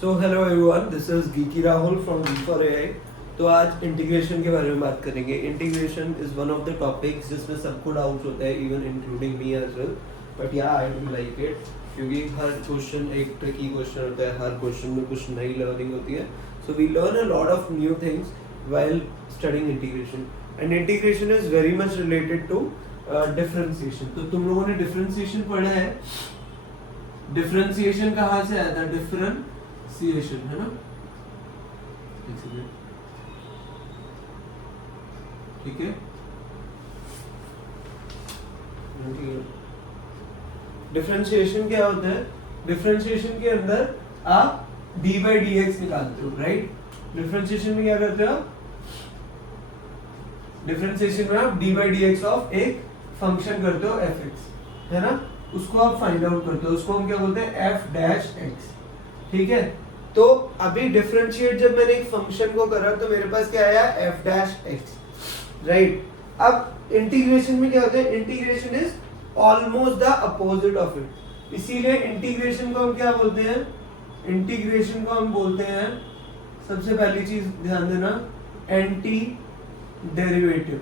So hello everyone, this is geeky Rahul from V4AI। तो आज integration के बारे में बात करेंगे। Integration is one of the topics जिसमें सबको डाउट होता है, even including me as well. But yeah I do like it, क्योंकि हर क्वेश्चन एक ट्रिकी क्वेश्चन होता है, हर क्वेश्चन में कुछ नई लर्निंग होती है। So we learn a lot of new things while studying integration, and integration is very much related to differentiation. तो तुम लोगों ने डिफरेंशिएशन पढ़ा है। डिफरेंशिएशन कहाँ से आया था? डिफरेंशिएशन, है ना? ठीक है। डिफरेंशिएशन क्या होता है? डिफरेंशिएशन के अंदर आप डी बाई डी एक्स निकालते हो, राइट? डिफरेंशिएशन में क्या करते हो? डिफरेंशिएशन में आप D by d x of एक फंक्शन करते हो एफ एक्स, है ना? उसको आप फाइंड आउट करते हो, उसको हम क्या बोलते हैं? F dash x. ठीक है। तो अभी डिफरेंशिएट जब मैंने एक फंक्शन को करा तो मेरे पास क्या आया? F dash x, right? अब इंटीग्रेशन में क्या होता है? Integration is almost the opposite of it. इसीलिए इंटीग्रेशन को हम क्या बोलते हैं? इंटीग्रेशन को हम बोलते हैं, सबसे पहली चीज ध्यान देना, एंटी डेरिवेटिव।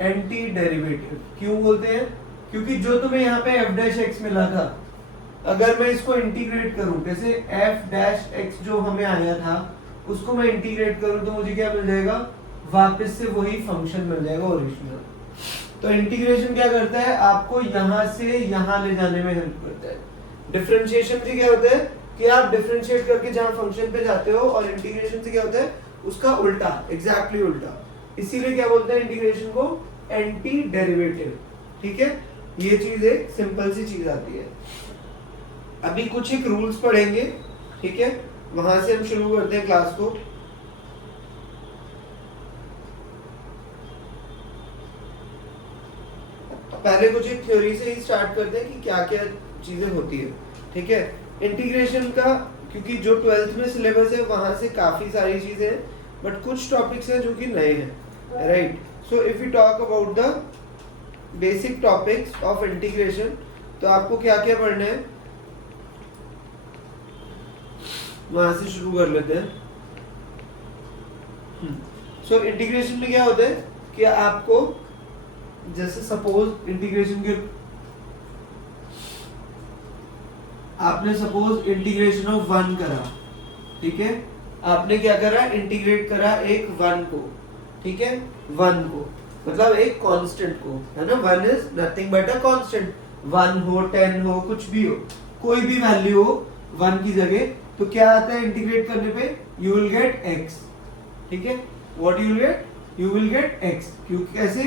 एंटी डेरिवेटिव क्यों बोलते हैं? क्योंकि जो तुम्हें यहाँ पे एफ डैश एक्स मिला था, अगर मैं इसको इंटीग्रेट करूं, कैसे? एफ डैश एक्स जो हमें आया था उसको मैं इंटीग्रेट करूं तो मुझे क्या मिल जाएगा? वापस से वही फंक्शन मिल जाएगा, ओरिजिनल। तो इंटीग्रेशन क्या करता है? आपको यहां से यहां ले जाने में हेल्प करता है। डिफरेंशिएशन से क्या होता है कि आप डिफरेंशिएट करके जहां फंक्शन पे जाते हो, और इंटीग्रेशन से क्या होता है? उसका उल्टा, एग्जैक्टली उल्टा। इसीलिए क्या बोलते हैं इंटीग्रेशन को? Anti derivative. ठीक है। ये चीज एक सिंपल सी चीज आती है। अभी कुछ एक रूल्स पढ़ेंगे, ठीक है? वहां से हम शुरू करते हैं क्लास को। पहले कुछ एक थ्योरी से ही स्टार्ट करते हैं कि क्या क्या चीजें होती है, ठीक है? इंटीग्रेशन का, क्योंकि जो 12th में सिलेबस है वहां से काफी सारी चीजें हैं, बट कुछ टॉपिक्स हैं जो कि नए हैं, right? So if you talk about the basic topics of integration, तो आपको क्या क्या पढ़ना है वहां से शुरू कर लेते हैं। सो इंटीग्रेशन में क्या होता है कि आपको, जैसे सपोज इंटीग्रेशन के, आपने सपोज इंटीग्रेशन ऑफ 1 करा, ठीक है? आपने क्या करा? इंटीग्रेट करा एक 1 को, ठीक है? 1 को मतलब एक कांस्टेंट को, है ना? 1 is nothing but a constant. 1 हो, 10 हो, कुछ भी हो, कोई भी वैल्यू हो 1 की जगह, तो क्या आता है इंटीग्रेट करने पे? यू विल गेट x, ठीक है? What you will gate? You will gate x। क्योंकि कैसे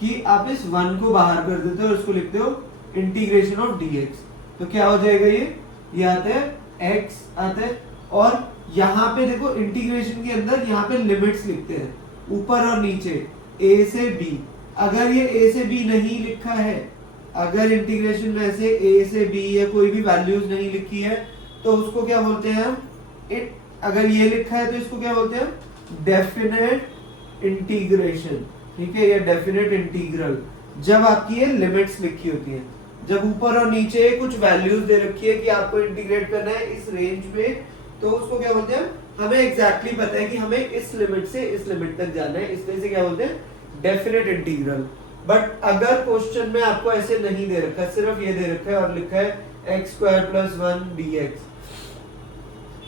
कि आप इस 1 को बाहर कर देते हो और इसको लिखते हो इंटीग्रेशन ऑफ dx, तो क्या हो जाएगा? ये आता है x आता है। और यहाँ पे देखो इंटीग्रेशन के अंदर यहाँ पे लिमिट्स लिखते हैं, ऊपर और नीचे, a से b। अगर ये a से b नहीं लिखा है, अगर इंटीग्रेशन में ऐसे a से b या कोई भी वैल्यूज नहीं लिखी है, तो उसको क्या बोलते हैं हम? अगर ये लिखा है तो इसको क्या बोलते हैं? डेफिनेट इंटीग्रेशन, ठीक है? या डेफिनेट इंटीग्रल। जब आपकी ये लिमिट्स लिखी होती हैं, जब ऊपर और नीचे कुछ वैल्यूज दे रखी है कि आपको इंटीग्रेट करना है इस रेंज में, तो उसको क्या बोलते हैं? हमें एग्जैक्टली पता है कि हमें इस लिमिट से इस लिमिट तक जाना है, इसलिए से क्या बोलते हैं? Definite integral. बट अगर क्वेश्चन में आपको ऐसे नहीं दे रखा, सिर्फ ये दे रखा है और लिखा है x² + 1 dx,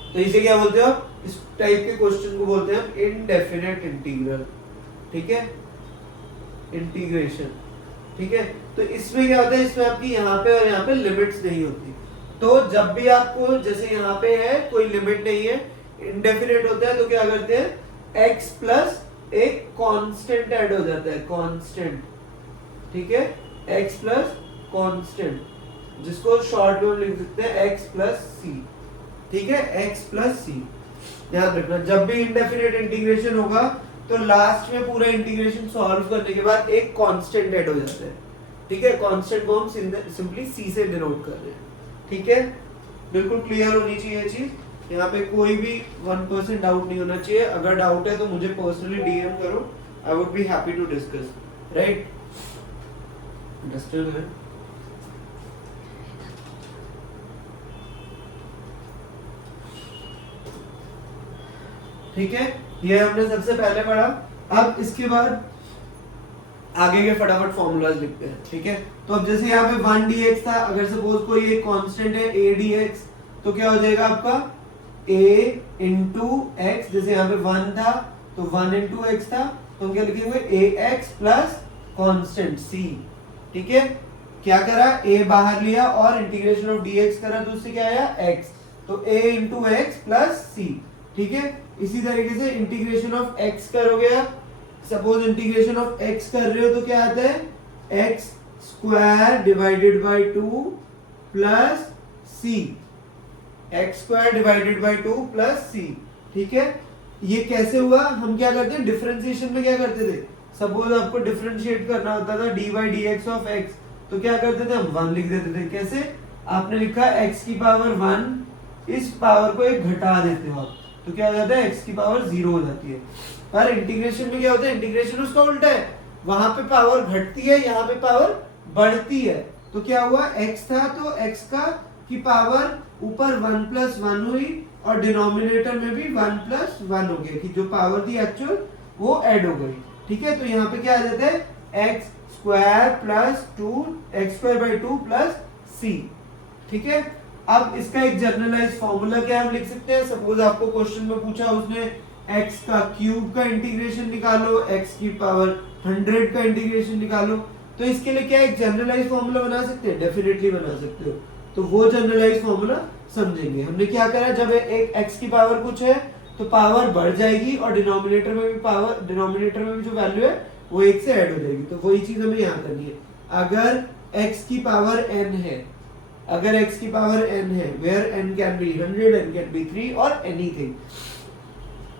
तो इसे क्या बोलते हो? इस टाइप के क्वेश्चन को बोलते हैं इनडेफिनेट इंटीग्रल, ठीक है? इंटीग्रेशन, ठीक है? तो इसमें क्या होता है? इसमें आपकी यहाँ पे और यहाँ पे लिमिट्स नहीं होती। तो जब भी आपको, जैसे यहाँ पे है कोई लिमिट नहीं है, इनडेफिनेट होता है, तो क्या करते हैं? x प्लस एक कांस्टेंट ऐड हो जाता है, कांस्टेंट, ठीक है? x प्लस कांस्टेंट, जिसको शॉर्ट में लिख सकते हैं x प्लस c, ठीक है? x प्लस सी। ध्यान रखना, जब भी इंडेफिनेट इंटीग्रेशन होगा तो लास्ट में पूरा इंटीग्रेशन सॉल्व करने के बाद एक कांस्टेंट ऐड हो जाता है, ठीक है? कांस्टेंट को हम सिंपली c से डिनोट कर रहे हैं, ठीक है? बिल्कुल क्लियर होनी चाहिए ये चीज। यहाँ पे कोई भी 1% डाउट नहीं होना चाहिए। अगर डाउट है तो मुझे पर्सनली डीएम करो, I would be happy to discuss, right? Understood है? ठीक है, ये हमने सबसे पहले पढ़ा। अब इसके बाद आगे के फटाफट फॉर्मूलाज लिखते हैं। ठीक है, तो अब जैसे यहाँ पे 1 dx था, अगर सपोज कोई एक कांस्टेंट है a dx, तो क्या हो जाएगा आपका a इंटू एक्स। जैसे यहाँ पे 1 था तो 1 इंटू एक्स था, तो हम क्या लिखेंगे ax प्लस कांस्टेंट c। ठीक है, क्या करा, a बाहर लिया और इंटीग्रेशन ऑफ dx करा, तो उससे क्या आया x, तो a into x plus c। ठीक है, इसी तरीके से इंटीग्रेशन ऑफ x करोगे आप, सपोज इंटीग्रेशन ऑफ x कर रहे हो तो क्या आता है x square divided by 2 plus c, x square divided by 2 plus c। ठीक है, ये कैसे हुआ, हम क्या करते हैं डिफरेंशिएशन में क्या करते थे, सपोज आपको डिफरेंशिएट करना होता था dy dx ऑफ x, तो क्या करते थे हम 1 लिख देते थे। कैसे, आपने लिखा x की पावर 1, इस पावर को एक घटा देते हो आप, तो क्या हो जाता है x की पावर 0 हो जाती है। पर इंटीग्रेशन में क्या होता है, इंटीग्रेशन उसका उल्टा है, वहां पे पावर घटती है, यहाँ पे पावर बढ़ती है। तो क्या हुआ, x था तो x का की पावर ऊपर 1 प्लस 1 हुई और डिनोमिनेटर में भी 1 प्लस 1 हो गया, कि जो पावर थी एक्चुअल वो ऐड हो गई। ठीक है, तो यहाँ पे क्या आ जाता है x square plus 2 x square by 2 plus c। ठीक है, अब इसका एक जनरलाइज फॉर्मूला क्या हम लिख सकते हैं, सपोज आपको क्वेश्चन में पूछा उसने x का क्यूब का इंटीग्रेशन निकालो, x की पावर 100 का इंटीग्रेशन निकालो, तो इसके लिए क्या एक जनरलाइज फॉर्मूला बना सकते हैं, डेफिनेटली बना सकते हो। तो वो जनरलाइज फॉर्मूला समझेंगे। हमने क्या करा, जब एक x की पावर कुछ है तो पावर बढ़ जाएगी और डिनोमिनेटर में भी जो वैल्यू है वो 1 से ऐड हो जाएगी, तो वही चीज हमें यहाँ करनी है। अगर x की पावर n है, अगर x की पावर n है, where n can be 100, n can be 3 और एनीथिंग,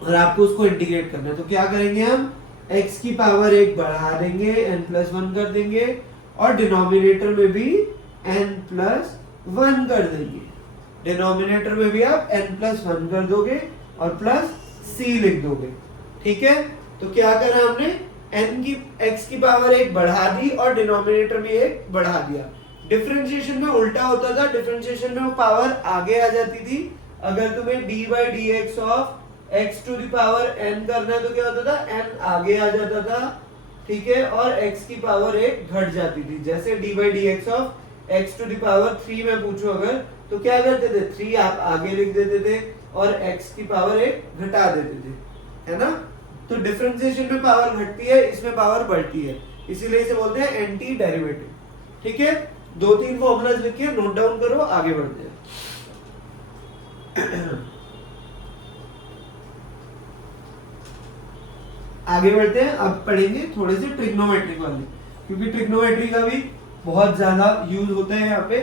और आपको उसको इंटीग्रेट करना है, तो क्या करेंगे हम x की पावर 1 बढ़ा देंगे, n प्लस 1 कर देंगे और डिनोमिनेटर में भी n प्लस 1 कर देंगे। डिनोमिनेटर में भी आप n प्लस 1 कर दोगे और प्लस c लिख दोगे। ठीक है, तो क्या करा हमने, x की पावर 1 बढ़ा दी और डिनोमिनेटर भी 1 बढ़ा दिया। डिफरेंशिएशन में उल्टा होता था, डिफरेंशिएशन में वो पावर आगे आ जाती थी। अगर तुम्हें dy dx of x to the power n करना है तो क्या होता था, n आगे आ जाता था। ठीक है, और x की पावर 1 घट जाती थी। जैसे dy dx of x to the power 3 में पूछो अगर, तो क्या करते थे, 3 आप आगे लिख देते थे और x की पावर 1 घटा देते थे, है ना। तो डिफरेंशिएशन में पावर घटती है, इसमें पावर बढ़ती है, इसीलिए इसे बोलते हैं एंटी डेरिवेटिव। ठीक है, 2-3 फॉर्मूलाज लिखिए, नोट डाउन करो, आगे बढ़ते हैं। आगे बढ़ते हैं, अब पढ़ेंगे थोड़े से ट्रिग्नोमेट्रिक वाले, क्योंकि ट्रिग्नोमेट्री का भी बहुत ज्यादा यूज होता है यहाँ पे।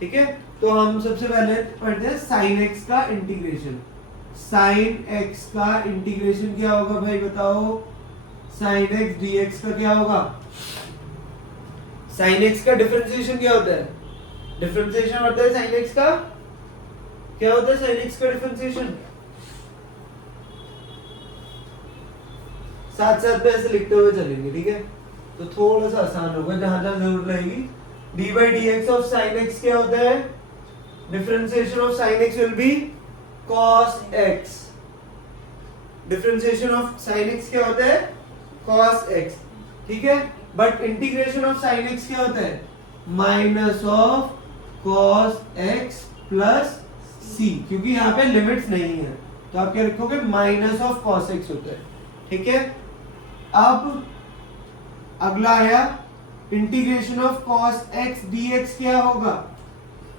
ठीक है, तो हम सबसे पहले पढ़ते हैं साइन एक्स का इंटीग्रेशन। साइन एक्स का इंटीग्रेशन क्या होगा भाई बताओ, साइन एक्स डीएक्स का क्या होगा, साइन एक्स का डिफरेंशिएशन क्या होता है, डिफरेंशिएशन होता है साइन एक्स का, क्या होता है साइन एक्स का डिफरेंशिएशन, साथ साथ पे ऐसे लिखते हुए चलेंगे। ठीक है, तो थोड़ा सा आसान होगा, जहां जहां जरूरत रहेगी। dy dx of sin x क्या होता है, differentiation of sin x will be cos x, differentiation of sin x क्या होता है, cos x। ठीक है, but integration of sin x क्या होता है, minus of cos x plus c, क्योंकि यहाँ पे लिमिट्स नहीं है, तो आप क्या रखोगे, माइनस ऑफ cos x होता है। ठीक है, अब अगला आया integration of cos x dx क्या होगा,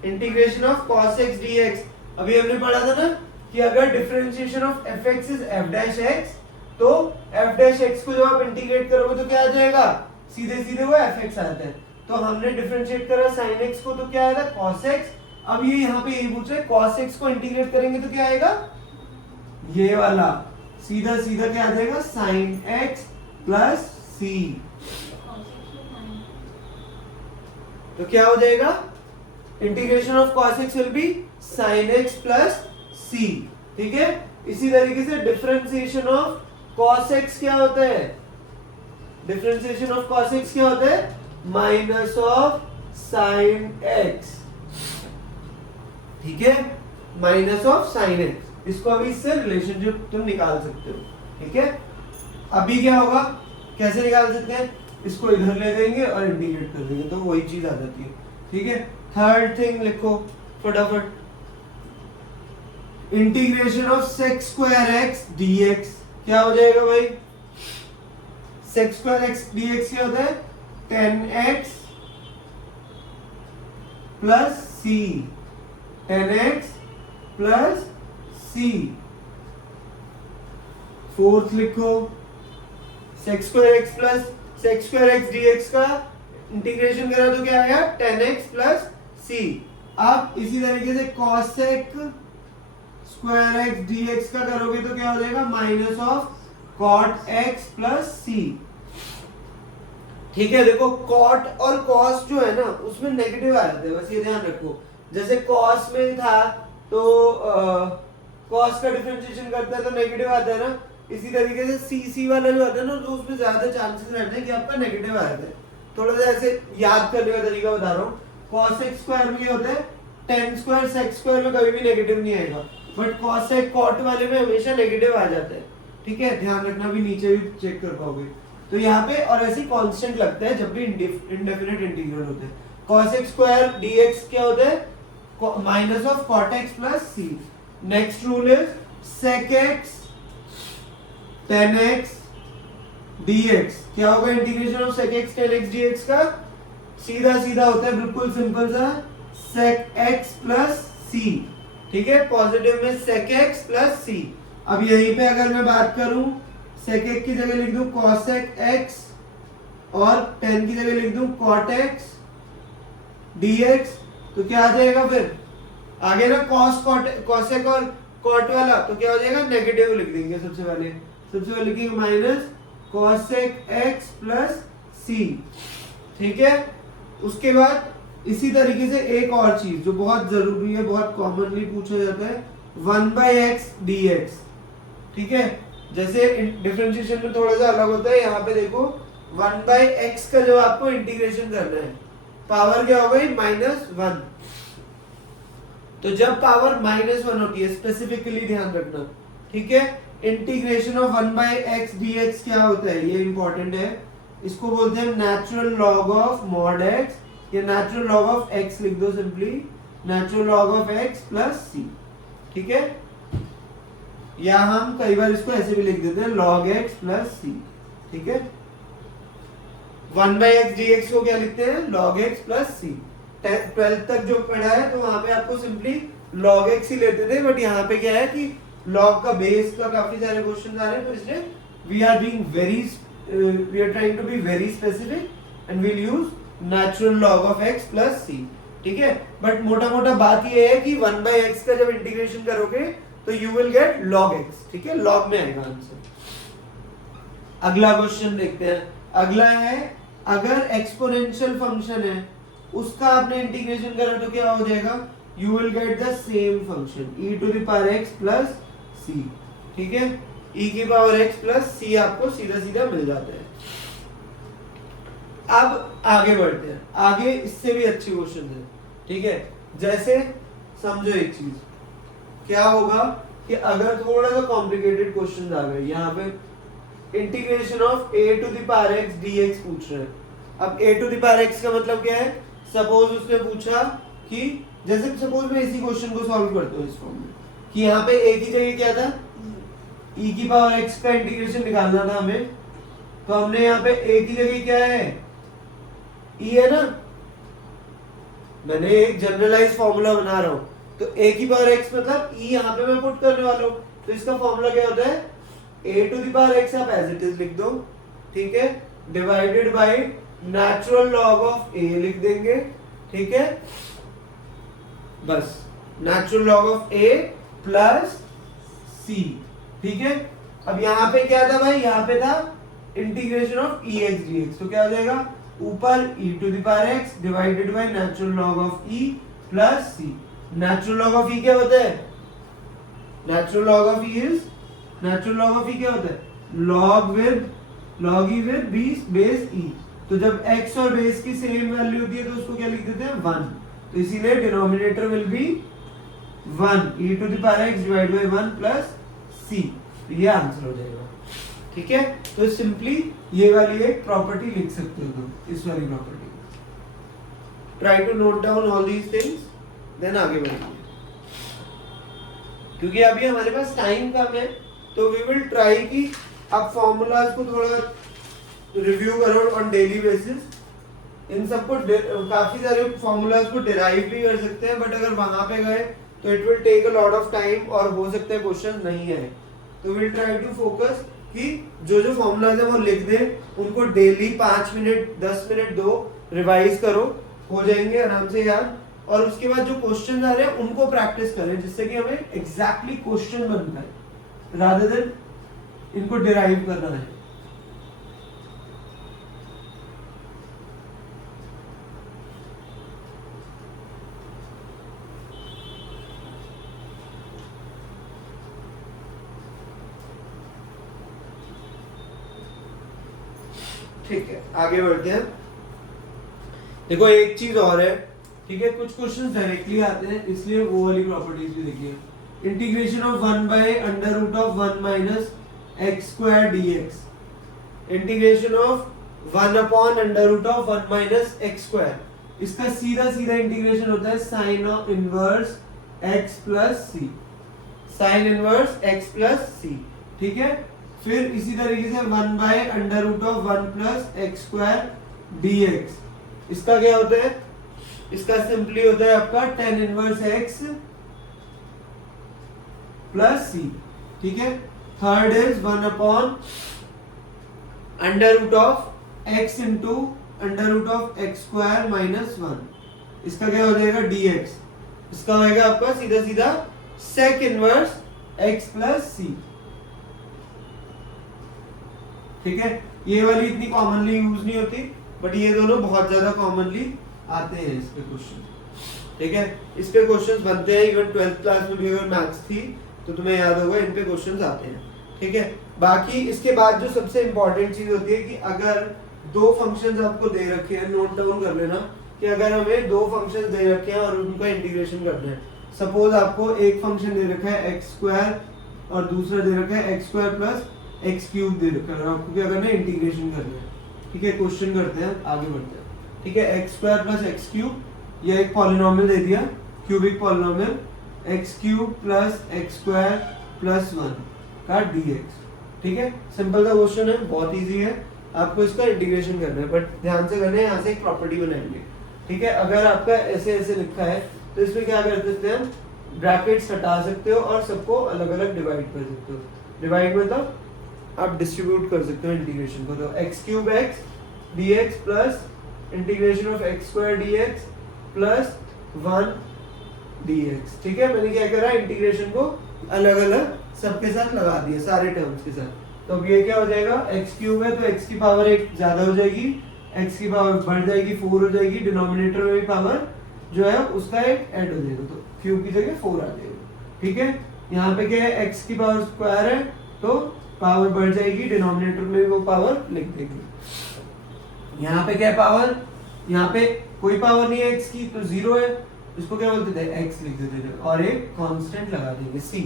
integration of cos x dx। अभी हमने पढ़ा था ना कि अगर differentiation of fx is f dash x, तो f डैश x को जब आप इंटीग्रेट करोगे तो क्या आ जाएगा, सीधे सीधे वो fx आता है। तो हमने डिफरेंशिएट करा sin x को, तो क्या आएगा cos x। अब ये यहाँ पे यही पूछ रहे हैं, cos x को इंटीग्रेट करेंगे तो क्या आएगा, ये वाला सीधा सीधा क्या आ जाएगा, sin x प्लस c। तो क्या हो जाएगा, integration of cos x will be sin x plus c। ठीक है, इसी तरीके से डिफरेंशिएशन ऑफ cos x क्या होता है, डिफरेंशिएशन ऑफ cos x क्या होता है, माइनस ऑफ sin x। ठीक है, माइनस ऑफ sin x। इसको अभी इससे रिलेशनशिप तुम निकाल सकते हो, ठीक है। अभी क्या होगा, कैसे निकाल सकते हैं, इसको इधर ले देंगे और इंटीग्रेट कर देंगे तो वही चीज आ जाती है, ठीक है। थर्ड थिंग लिखो फटाफट, integration of sec square x dx क्या हो जाएगा भाई, sec स्क्वायर x dx क्या होता है 10x plus c, 10x plus c। Fourth लिखो sec square x plus sec square x dx का इंटीग्रेशन करा तो क्या आया 10x प्लस c। अब इसी तरीके से cosec स्क्वायर x dx का करोगे तो क्या हो जाएगा minus of cot x plus c, ठीक है। देखो cot और cos जो है ना उसमें नेगेटिव आ जाते हैं, बस ये ध्यान रखो। जैसे cos में था तो cos का डिफरेंशिएशन करता है तो नेगेटिव आता है ना, इसी तरीके से c वाला जो आता है ना तो उसमें ज्यादा चांसेस रहते हैं कि आपका नेगेटिव आ जाता है। थोड़ा सा ऐसे याद करने का तरीका बता रहा हूँ, cos x स्क्वायर में क्या होता है 10 स्क्वायर sec स्क्वायर में कभी भी नेगेटिव नहीं आएगा, बट cosec cot वाले में हमेशा नेगेटिव आ जाता है, ठीक है। ध्यान रखना, भी नीचे भी चेक कर पाओगे तो यहाँ पे। और ऐसे कांस्टेंट लगता है जब भी इंडेफिनिट इंटीग्रल होते हैं। cosec स्क्वायर dx क्या होता है minus of cot x plus c। Next rule is sec x 10x dx क्या होगा integration of sec x 10x dx का, सीधा सीधा होता है बिल्कुल सिंपल सा sec x प्लस c, ठीक है। पॉजिटिव में sec x प्लस c। अब यहीं पे अगर मैं बात करूं sec x की जगह लिख दूं cosec x और 10 की जगह लिख दूं cot x dx तो क्या आ जाएगा फिर आगे ना cosec और cot वाला तो क्या हो जाएगा नेगेटिव लिख देंगे। सबसे पहले लिखेंगे minus cosec x plus c, ठीक है। उसके बाद इसी तरीके से एक और चीज जो बहुत जरूरी है, बहुत कॉमनली पूछा जाता है 1/x dx, ठीक है। जैसे डिफरेंशिएशन में थोड़ा सा अलग होता है, यहाँ पे देखो 1/x का जब आपको इंटीग्रेशन करना है पावर क्या होगा -1, तो जब पावर -1 होती है स्पेसिफिकली ध्यान रखना, ठीक है। इंटीग्रेशन ऑफ 1/x dx क्या होता है ये इंपॉर्टेंट है, इसको बोलते हैं natural log of mod x या नेचुरल लॉग ऑफ x लिख दो simply, natural log of x plus c, ठीक है। या हम कई बार इसको ऐसे भी लिख देते हैं log x प्लस c, ठीक है। 1/x dx को क्या लिखते हैं log x plus c। 12th तक जो पढ़ा है तो वहां पे आपको सिंपली log x ही लेते थे, बट यहाँ पे क्या है कि log का बेस का काफी सारे क्वेश्चन आ रहे हैं तो इसलिए we are trying to be very specific and will use natural log of x plus c, ठीक है। बट मोटा मोटा बात ये है कि 1/x का जब इंटीग्रेशन करोगे तो you will gate log x, ठीक है। log में आएगा आंसर। अगला क्वेश्चन देखते हैं। अगला है अगर एक्सपोनेंशियल फंक्शन है उसका आपने इंटीग्रेशन करा तो क्या हो जाएगा, you will get the same function e to the power x plus c, ठीक है। e की पावर x प्लस c आपको सीधा सीधा मिल जाता है। अब आगे बढ़ते हैं, आगे इससे भी अच्छे क्वेश्चन है, ठीक है। जैसे समझो एक चीज क्या होगा कि अगर थोड़ा सा कॉम्प्लिकेटेड क्वेश्चन आ गए, यहाँ पे integration of a to the power x dx पूछ रहे हैं। अब a to the power x का मतलब क्या है, सपोज उसने पूछा कि जैसे सपोज मैं इसी क्वेश्चन को सॉल्व करता हूँ इस फॉर्म में कि यहाँ पे a की जगह क्या था e की पावर x का इंटीग्रेशन निकालना था हमें, तो हमने यहाँ पे a की जगह क्या है e है ना, मैंने एक जनरलाइज फॉर्मूला बना रहा हूँ तो a की पावर x मतलब e यहाँ पे मैं पुट करने वाला हूँ, तो इसका फॉर्मूला क्या होता है a to the power x आप एज इट इज लिख दो, ठीक है, divided by natural log of a लिख देंगे, ठीक है। बस natural log of a plus c, ठीक है। अब यहाँ पे क्या था भाई, यहाँ पे था इंटीग्रेशन ऑफ ex dx, तो क्या हो जाएगा ऊपर e to the power x divided by natural log of e plus c। Natural log of e क्या होता है, नेचुरल लॉग ऑफ e क्या होता है log e with base e, तो जब x और बेस की सेम वैल्यू होती है तो उसको क्या लिख देते हैं 1, तो इसीलिए denominator will be 1 e to the power x divide by 1 plus c, तो ये आंसर हो जाएगा। ठीक है, तो सिंपली ये वाली एक प्रॉपर्टी लिख सकते हो तुम, इस वाली property. Try to note down all these things, then आगे बढ़ेंगे। क्योंकि अभी हमारे पास टाइम कम है, तो वी विल ट्राई कि आप फॉर्मूलाज को थोड़ा रिव्यू करो ऑन डेली बेसिस। इन सबको काफी सारे फॉर्मूलाज को डिराइव भी कर सकते हैं, बट अगर वहां पे गए तो it will take a lot of time और हो सकता है क्वेश्चन नहीं आए। तो विल ट्राई टू फोकस कि जो जो फॉर्मूलाज है वो लिख दें, उनको डेली 5 मिनट 10 मिनट दो, रिवाइज करो, हो जाएंगे आराम से याद। और उसके बाद जो क्वेश्चन आ रहे हैं उनको प्रैक्टिस करें, जिससे कि हमें एग्जैक्टली क्वेश्चन बन पाए रादर देन इनको डिराइव करना है। ठीक है, आगे बढ़ते हैं। देखो एक चीज और है, ठीक है, कुछ क्वेश्चंस डायरेक्टली आते हैं, इसलिए वो वाली प्रॉपर्टीज भी देखिए। Integration of 1 by under root of 1 minus x square dx, integration of 1 upon under root of 1 minus x square, इसका सीधा सीधा इंटीग्रेशन होता है sine of inverse x plus c, sine inverse x plus सी। ठीक है, फिर इसी तरीके से 1 by under root of 1 plus x square dx, इसका क्या होता है, इसका सिंपली होता है आपका tan इनवर्स x प्लस सी। ठीक है, third is 1 upon under root of x into under root of x square minus 1, इसका क्या हो जाएगा dx, इसका होएगा आपका सीधा सीधा sec इनवर्स x प्लस सी। ठीक है, ये वाली इतनी कॉमनली यूज नहीं होती, बट ये दोनों बहुत ज्यादा कॉमनली आते हैं इस पे क्वेश्चन। ठीक है, इस पे क्वेश्चंस बनते हैं, इवन 12th क्लास में भी अगर मैथ्स थी तो तुम्हें याद होगा इन पे क्वेश्चंस आते हैं। ठीक है, बाकी इसके बाद जो सबसे इंपॉर्टेंट चीज होती है कि अगर दो फंक्शंस आपको दे रखे हैं, नोट डाउन कर लेना कि अगर हमें दो फंक्शंस दे रखे हैं और उनका इंटीग्रेशन करना है। सपोज आपको एक फंक्शन दे रखा है एक्स स्क्वायर और दूसरा दे रखा है x square plus x cube दे रखा है, आपको क्या करना है, इंटीग्रेशन करना है। ठीक है, क्वेश्चन करते हैं, आगे बढ़ते हैं। ठीक है, x square plus x cube, यह एक पॉलिनोमियल दे दिया, cubic polynomial, x cube plus x square plus 1 का डीएक्स। ठीक है, सिंपल सा क्वेश्चन है, बहुत इजी है, आपको इसका इंटीग्रेशन करना है, बट ध्यान से करना है, यहाँ से एक प्रॉपर्टी बनाएंगे। ठीक है, अगर आपका ऐसे ऐसे लिखा है तो इसमें क्या कर सकते हैं, ब्रैकेट्स हटा सकते हो और सबको अलग अलग डिवाइड कर सकते हो। डिवाइड मतलब आप डिस्ट्रीब्यूट कर सकते हो इंटीग्रेशन को, तो x cube x dx plus integration of x square dx plus 1 dx. ठीक है, मैंने क्या करा, इंटीग्रेशन को अलग अलग सबके साथ लगा दिया, सारे टर्म्स के साथ। तो अब ये क्या हो जाएगा, एक्स क्यूब है तो एक्स की पावर एक ज्यादा हो जाएगी, एक्स की पावर बढ़ जाएगी 4 हो जाएगी, डिनोमिनेटर में भी पावर जो है उसका एक ऐड हो जाएगा, तो क्यूब की जगह 4 आ जाएगा। ठीक है, यहाँ पे क्या है, एक्स की पावर स्क्वायर है तो पावर बढ़ जाएगी, डिनोमिनेटर में भी वो पावर लिख देंगे। यहाँ पे क्या है, पावर, यहाँ पे कोई पावर नहीं है एक्स की तो 0 है, इसको क्या बोलते थे, एक्स लिख देते थे और एक कांस्टेंट लगा देंगे सी।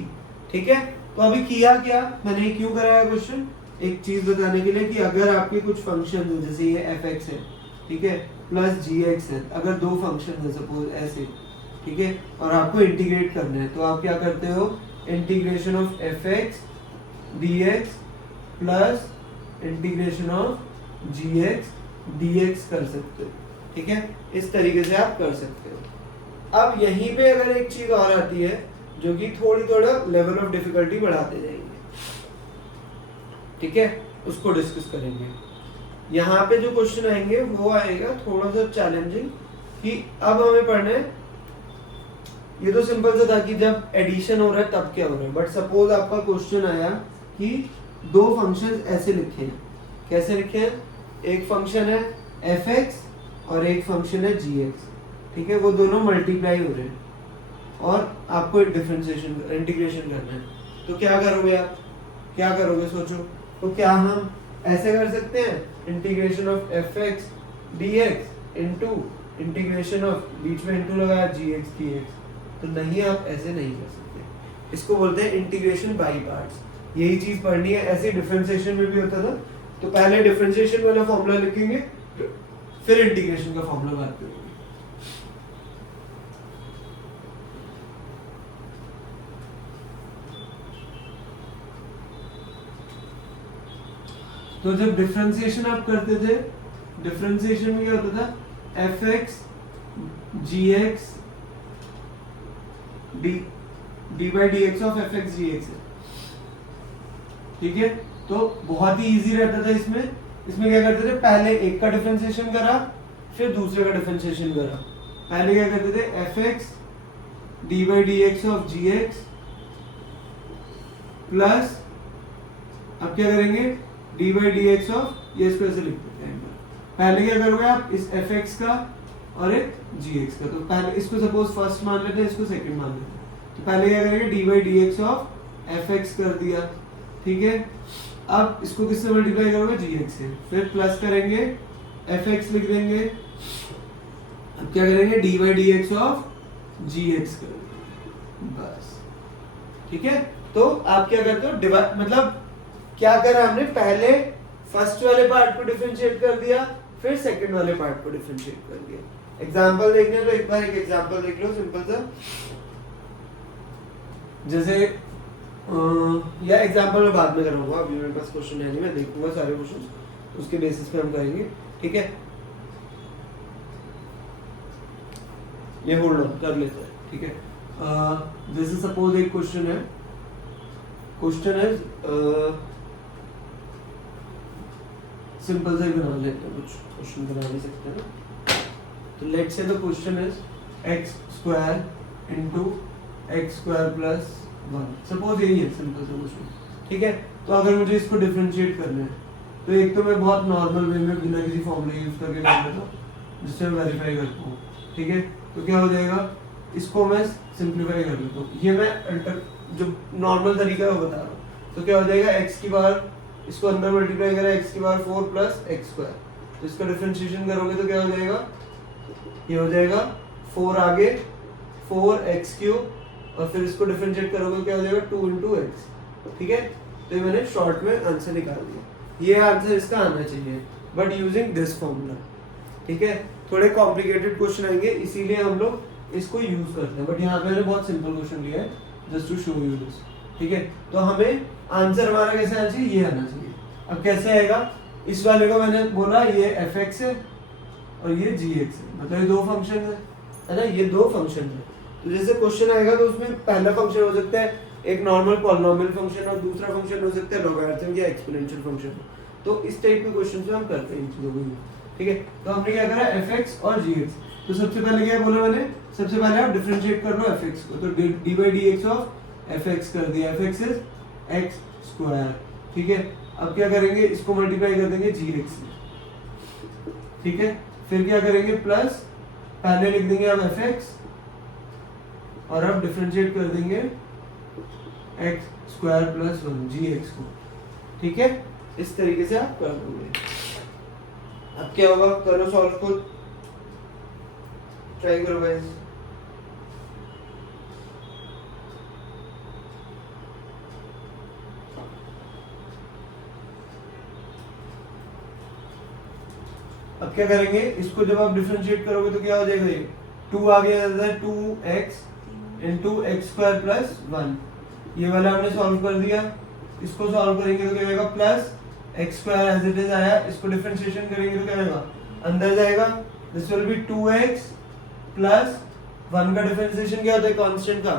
ठीक है, तो अभी किया क्या, मैंने क्यों कराया क्वेश्चन, एक चीज बताने के लिए कि अगर आपके कुछ फंक्शन है, जैसे ये एफ एक्स है, ठीक है, प्लस जी एक्स है, अगर दो फंक्शन है सपोज ऐसे, ठीक है, और आपको इंटीग्रेट करना है, तो आप क्या करते हो, integration of f x d x plus integration of g x dx कर सकते हो। ठीक है, इस तरीके से आप कर सकते हो। अब यहीं पे अगर एक चीज और आती है जो कि थोड़ा लेवल ऑफ डिफिकल्टी बढ़ाते जाएंगे, ठीक है, उसको डिस्कस करेंगे। यहाँ पे जो क्वेश्चन आएंगे वो आएगा थोड़ा सा चैलेंजिंग, कि अब हमें पढ़ना है, ये तो सिंपल सा था कि जब एडिशन हो रहा है तब क्या हो रहा है, बट सपोज आपका क्वेश्चन आया कि दो फंक्शंस ऐसे लिखे हैं, कैसे लिखे हैं, एक फंक्शन है एफ एक्स और एक फंक्शन है जी एक्स। ठीक है, वो दोनों मल्टीप्लाई हो रहे हैं और आपको डिफरेंशिएशन इंटीग्रेशन करना है, तो क्या करोगे आप, क्या करोगे सोचो। तो क्या हम ऐसे कर सकते हैं, integration of f x d x into integration of, बीच में इंटू लगाया जी एक्स डी एक्स, तो नहीं, आप ऐसे नहीं कर सकते। इसको बोलते हैं इंटीग्रेशन बाई पार्ट्स। यही चीज पढ़नी है। ऐसे डिफरेंशिएशन में भी होता था, तो पहले डिफरेंशिएशन वाला फॉर्मूला लिखेंगे, फिर इंटीग्रेशन का फॉर्मूला बात करेंगे। तो जब डिफरेंशिएशन आप करते थे, डिफरेंशिएशन में क्या होता था, f x g x d by d x of f x g x है, ठीक है। तो बहुत ही इजी रहता था इसमें। इसमें क्या करते थे, पहले एक का डिफरेंशिएशन करा, फिर दूसरे का डिफरेंशिएशन करा। पहले क्या करते थे, f x d by d x of g x plus, अब क्या करेंगे, d by d x of, ये इसको ऐसे लिख देते हैं। पहले क्या करोगे आप, इस एफ एक्स का और एक जी एक्स का। तो पहले इसको सपोज फर्स्ट मान लेते हैं, इसको सेकंड मान लेते हैं। तो पहले क्या करेंगे, d by d x of f x कर दिया, ठीक है। अब इसको किससे मल्टीप्लाई करोगे, जी एक्स से, फिर प्लस करेंगे, एफ एक्स लिख देंगे। अब क्या करेंगे, d by d x of g x करेंगे, बस, ठीक है। तो आप क्या करते हो, डिवाइड, मतलब क्या करा हमने, पहले फर्स्ट वाले पार्ट को डिफरेंशिएट कर दिया, फिर सेकंड वाले पार्ट को डिफरेंशिएट कर दिया। एग्जांपल देखने तो एक बार एक एग्जांपल देख लो, सिंपल सा। जैसे या एग्जांपल मैं बाद में करूंगा, अभी मेरे पास क्वेश्चन है नहीं, मैं देखूंगा सारे क्वेश्चन, उसके बेसिस पे हम करेंगे, ठीक है। ये होल्ड ऑन कर लेते हैं, ठीक है। दिस इज सपोज एक क्वेश्चन है, क्वेश्चन है सिंपल सा ही बना लेते हैं, कुछ क्वेश्चन बना नहीं सकते ना। तो let's say the question is x square into x square plus 1, suppose यही है सिंपल सा क्वेश्चन, ठीक है। तो अगर मुझे इसको डिफरेंशिएट करना है, तो एक तो मैं बहुत नॉर्मल वे में बिना किसी फॉर्मूले यूज करके कर लेता हूँ, जिससे मैं वेरीफाई करता हूँ, ठीक है। तो क्या हो जाएगा, इसको मैं सिंप्लीफाई कर लेता हूँ, ये मैं जो नॉर्मल तरीका है वो बता रहा हूँ। तो क्या हो जाएगा, एक्स की बार, इसको अंदर मल्टीप्लाई करें, एक्स की बार 4 प्लस एक्स स्क्वायर, तो इसका डिफरेंशिएशन करोगे तो क्या हो जाएगा, ये हो जाएगा 4 आगे 4 एक्स क्यूब, और फिर इसको डिफरेंशिएट करोगे क्या हो जाएगा 2 इंटू एक्स, ठीक है। तो ये मैंने शॉर्ट में आंसर निकाल दिया। ये आंसर इसका आना चाहिए, बट यूजिंग दिस फॉर्मूला, ठीक है। थोड़े कॉम्प्लिकेटेड क्वेश्चन आएंगे, इसीलिए हम लोग इसको यूज करते हैं, बट यहाँ पे मैंने बहुत सिंपल क्वेश्चन लिया है just to show you this, ठीक है। तो हमें आंसर हमारा कैसे आना चाहिए, ये आना चाहिए। अब कैसे आएगा, इस वाले को मैंने बोला ये एफ एक्स है और ये जी एक्स है, मतलब ये दो फंक्शन है ना, ये दो फंक्शन है। तो जैसे क्वेश्चन आएगा तो उसमें पहला फंक्शन हो सकता है एक नॉर्मल पॉलिनोमियल फंक्शन, और दूसरा फंक्शन हो सकता है लॉगरिथम या एक्सपोनेंशियल फंक्शन। तो इस टाइप के क्वेश्चन से हम करते हैं इन चीजों को, ठीक है। तो हमने क्या करा, एफ एक्स और जी एक्स। तो सबसे पहले क्या बोला मैंने, सबसे पहले आप डिफरेंशिएट कर लो एफ एक्स को, तो d by d x of f x कर दिया, F x is x square, ठीक है। अब क्या करेंगे, इसको मल्टीप्लाई कर देंगे जी एक्स से, ठीक है। फिर क्या करेंगे, प्लस, पहले लिख देंगे अब एफ एक्स, और अब डिफरेंशिएट कर देंगे एक्स स्क्वायर प्लस 1 जी एक्स को, ठीक है। इस तरीके से आप कर दोगे। अब क्या होगा, करो सॉल्व को, ट्राई करो गाइस। अब क्या करेंगे, इसको जब आप डिफरेंशिएट करोगे तो क्या हो जाएगा, ये 2 आ गया, 2x into x square plus 1, ये वाला हमने सॉल्व कर दिया। इसको सॉल्व करेंगे तो क्या आएगा, plus x square as it is आया, इसको डिफरेंशिएशन करेंगे तो क्या आएगा, अंदर जाएगा, this will be 2x plus 1 का डिफरेंशिएशन क्या होता है, कांस्टेंट का,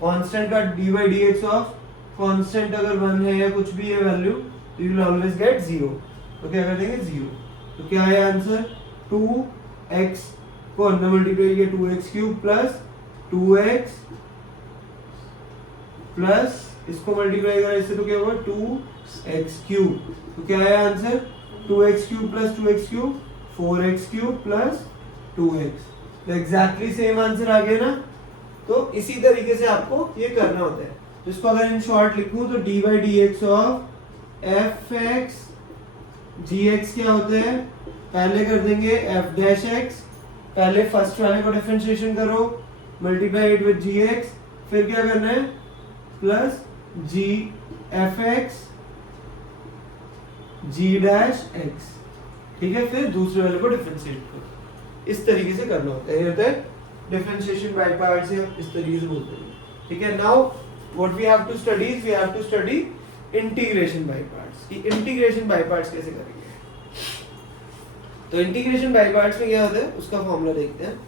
कांस्टेंट का D by d x of constant अगर 1 है या कुछ भी है वैल्यू, तो यू विल ऑलवेज गेट 0। तो क्या कर देंगे, 0। तो क्या है आंसर, 2x को अंदर मल्टीप्लाई किया 2x cube plus 2x plus इसको मल्टीप्लाई करा इससे, तो क्या होगा 2x क्यूब। तो क्या है answer, 2x cube plus 2x cube 4x cube plus 2x। तो एग्जैक्टली सेम आंसर आ गया ना। तो इसी तरीके से आपको ये करना होता है। तो इसको अगर इन शॉर्ट लिखूं तो d by d x of f x g x क्या होते हैं, पहले कर देंगे एफ डैश एक्स, पहले फर्स्ट वाले को डिफरेंशिएशन करो, multiply it with g x, फिर क्या करना है plus g f x g dash x, ठीक है। फिर दूसरे वाले को डिफरेंशिएट करो, इस तरीके से करना होता है, ये होता है डिफरेंशिएशन बाय पार्ट्स, इस तरीके से बोलते हैं, ठीक है। Now what we have to study, we have to study integration by parts, कि इंटीग्रेशन बाय पार्ट्स कैसे करेंगे। तो इंटीग्रेशन बाय पार्ट्स में क्या होता है उसका फॉर्मूला देखते हैं।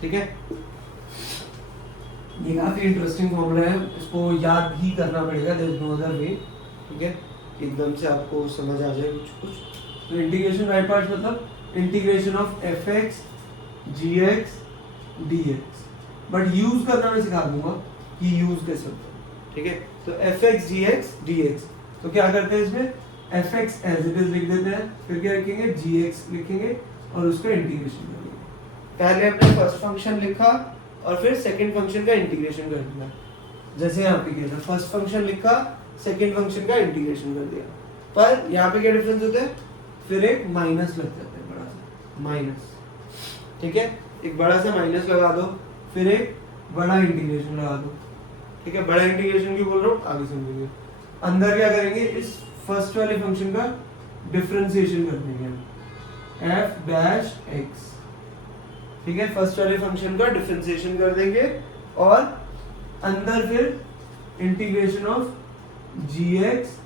ठीक है, ये काफी इंटरेस्टिंग फॉर्मूला है, इसको याद ही करना पड़ेगा, there is no other way, ठीक है, एकदम से आपको समझ आ जाए कुछ कुछ। तो इंटीग्रेशन बाय पार्ट्स मतलब integration of f x g x d x, but use करना मैं सिखा दूंगा कि यूज कैसे होता है, ठीक है। तो f x g x d x, तो क्या करते हैं इसमें f x as it is लिख देते हैं, फिर क्या लिखेंगे जी एक्स लिखेंगे और उसका इंटीग्रेशन करेंगे। पहले हमने फर्स्ट फंक्शन लिखा और फिर सेकंड फंक्शन का इंटीग्रेशन कर दिया, जैसे यहाँ पे किया था, फर्स्ट फंक्शन लिखा सेकंड फंक्शन का इंटीग्रेशन कर दिया, पर यहाँ पे क्या डिफरेंस होता है, फिर एक माइनस लग जाता है, बड़ा सा माइनस, ठीक है, एक बड़ा सा माइनस लगा दो, फिर एक बड़ा इंटीग्रेशन लगा दो, ठीक है। बड़ा इंटीग्रेशन की बोल रहा हूँ, आगे समझेंगे। अंदर क्या करेंगे, इस फर्स्ट वाले फंक्शन का डिफरेंशिएशन कर देंगे एफ डैश एक्स, ठीक है, फर्स्ट वाले फंक्शन का डिफरेंशिएशन कर देंगे और अंदर फिर integration of g x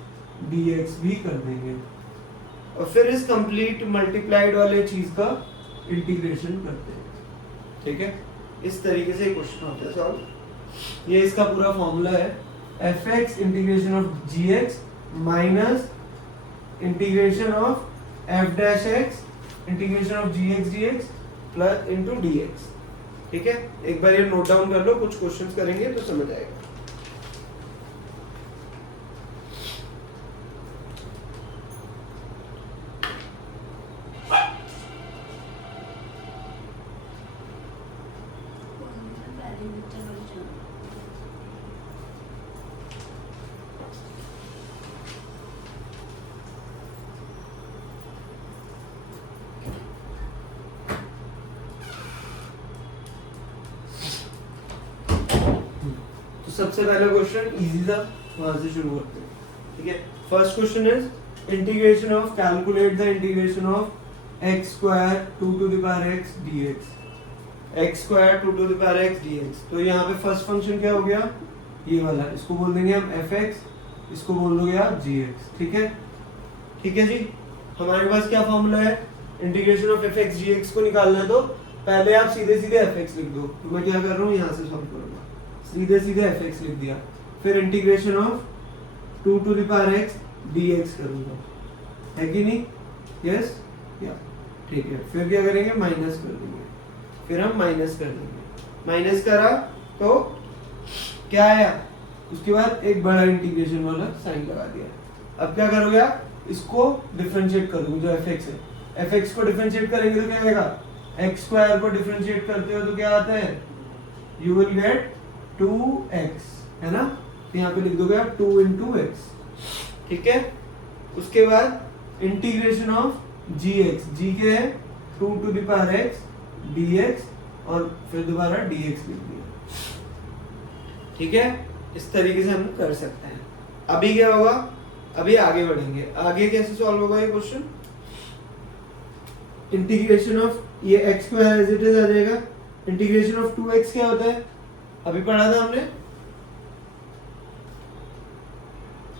d x भी कर देंगे और फिर इस कंप्लीट मल्टीप्लाइड वाले चीज का इंटीग्रेशन करते हैं, ठीक है। इस तरीके से क्वेश्चन होता है सॉल्व। ये इसका पूरा फॉर्मूला है, f x integration of g x minus integration of f dash x integration of g x plus into d x, ठीक है। एक बार ये नोट डाउन कर लो, कुछ क्वेश्चंस करेंगे तो समझ आएगा। सबसे पहला क्वेश्चन इजी था, वहां से शुरू करते हैं, ठीक है। First question is integration of, calculate the integration of x square two to the power x d x, x square two to the power x d x. तो यहाँ पे फर्स्ट फंक्शन क्या हो गया, ये वाला, इसको बोल देंगे हम एफ एक्स, इसको बोल दोगे आप जी एक्स, ठीक है। ठीक है जी, हमारे पास क्या फॉर्मूला है, integration of f x g x को निकालना है, तो पहले आप सीधे सीधे एफ एक्स लिख दो। तो मैं क्या कर रहा हूँ, यहाँ से सॉल्व करूंगा, सीधे सीधे एफ एक्स लिख दिया, फिर integration of two to the power x d x करूंगा, है कि नहीं, यस या, ठीक है। फिर क्या करेंगे, माइनस कर देंगे, फिर हम माइनस कर देंगे, माइनस करा तो क्या आया, उसके बाद एक बड़ा इंटीग्रेशन वाला साइन लगा दिया। अब क्या करोगे आप, इसको डिफरेंशिएट करोगे, जो एफ एक्स है, एफ एक्स को डिफरेंशिएट करेंगे तो क्या आएगा, एक्स स्क्वायर को डिफरेंशिएट करते हो तो क्या आता है, यू विल गेट 2x, है ना। तो यहाँ पे लिख दोगे आप 2 into x, ठीक है। उसके बाद इंटीग्रेशन ऑफ gx, g के है 2 to the power x dx और फिर दोबारा dx लिख दिया, ठीक है। इस तरीके से हम कर सकते हैं। अभी क्या होगा, अभी आगे बढ़ेंगे, आगे कैसे सॉल्व होगा ये क्वेश्चन, इंटीग्रेशन ऑफ ये x square as it is आ जाएगा, इंटीग्रेशन ऑफ 2x क्या होता है, अभी पढ़ा था हमने,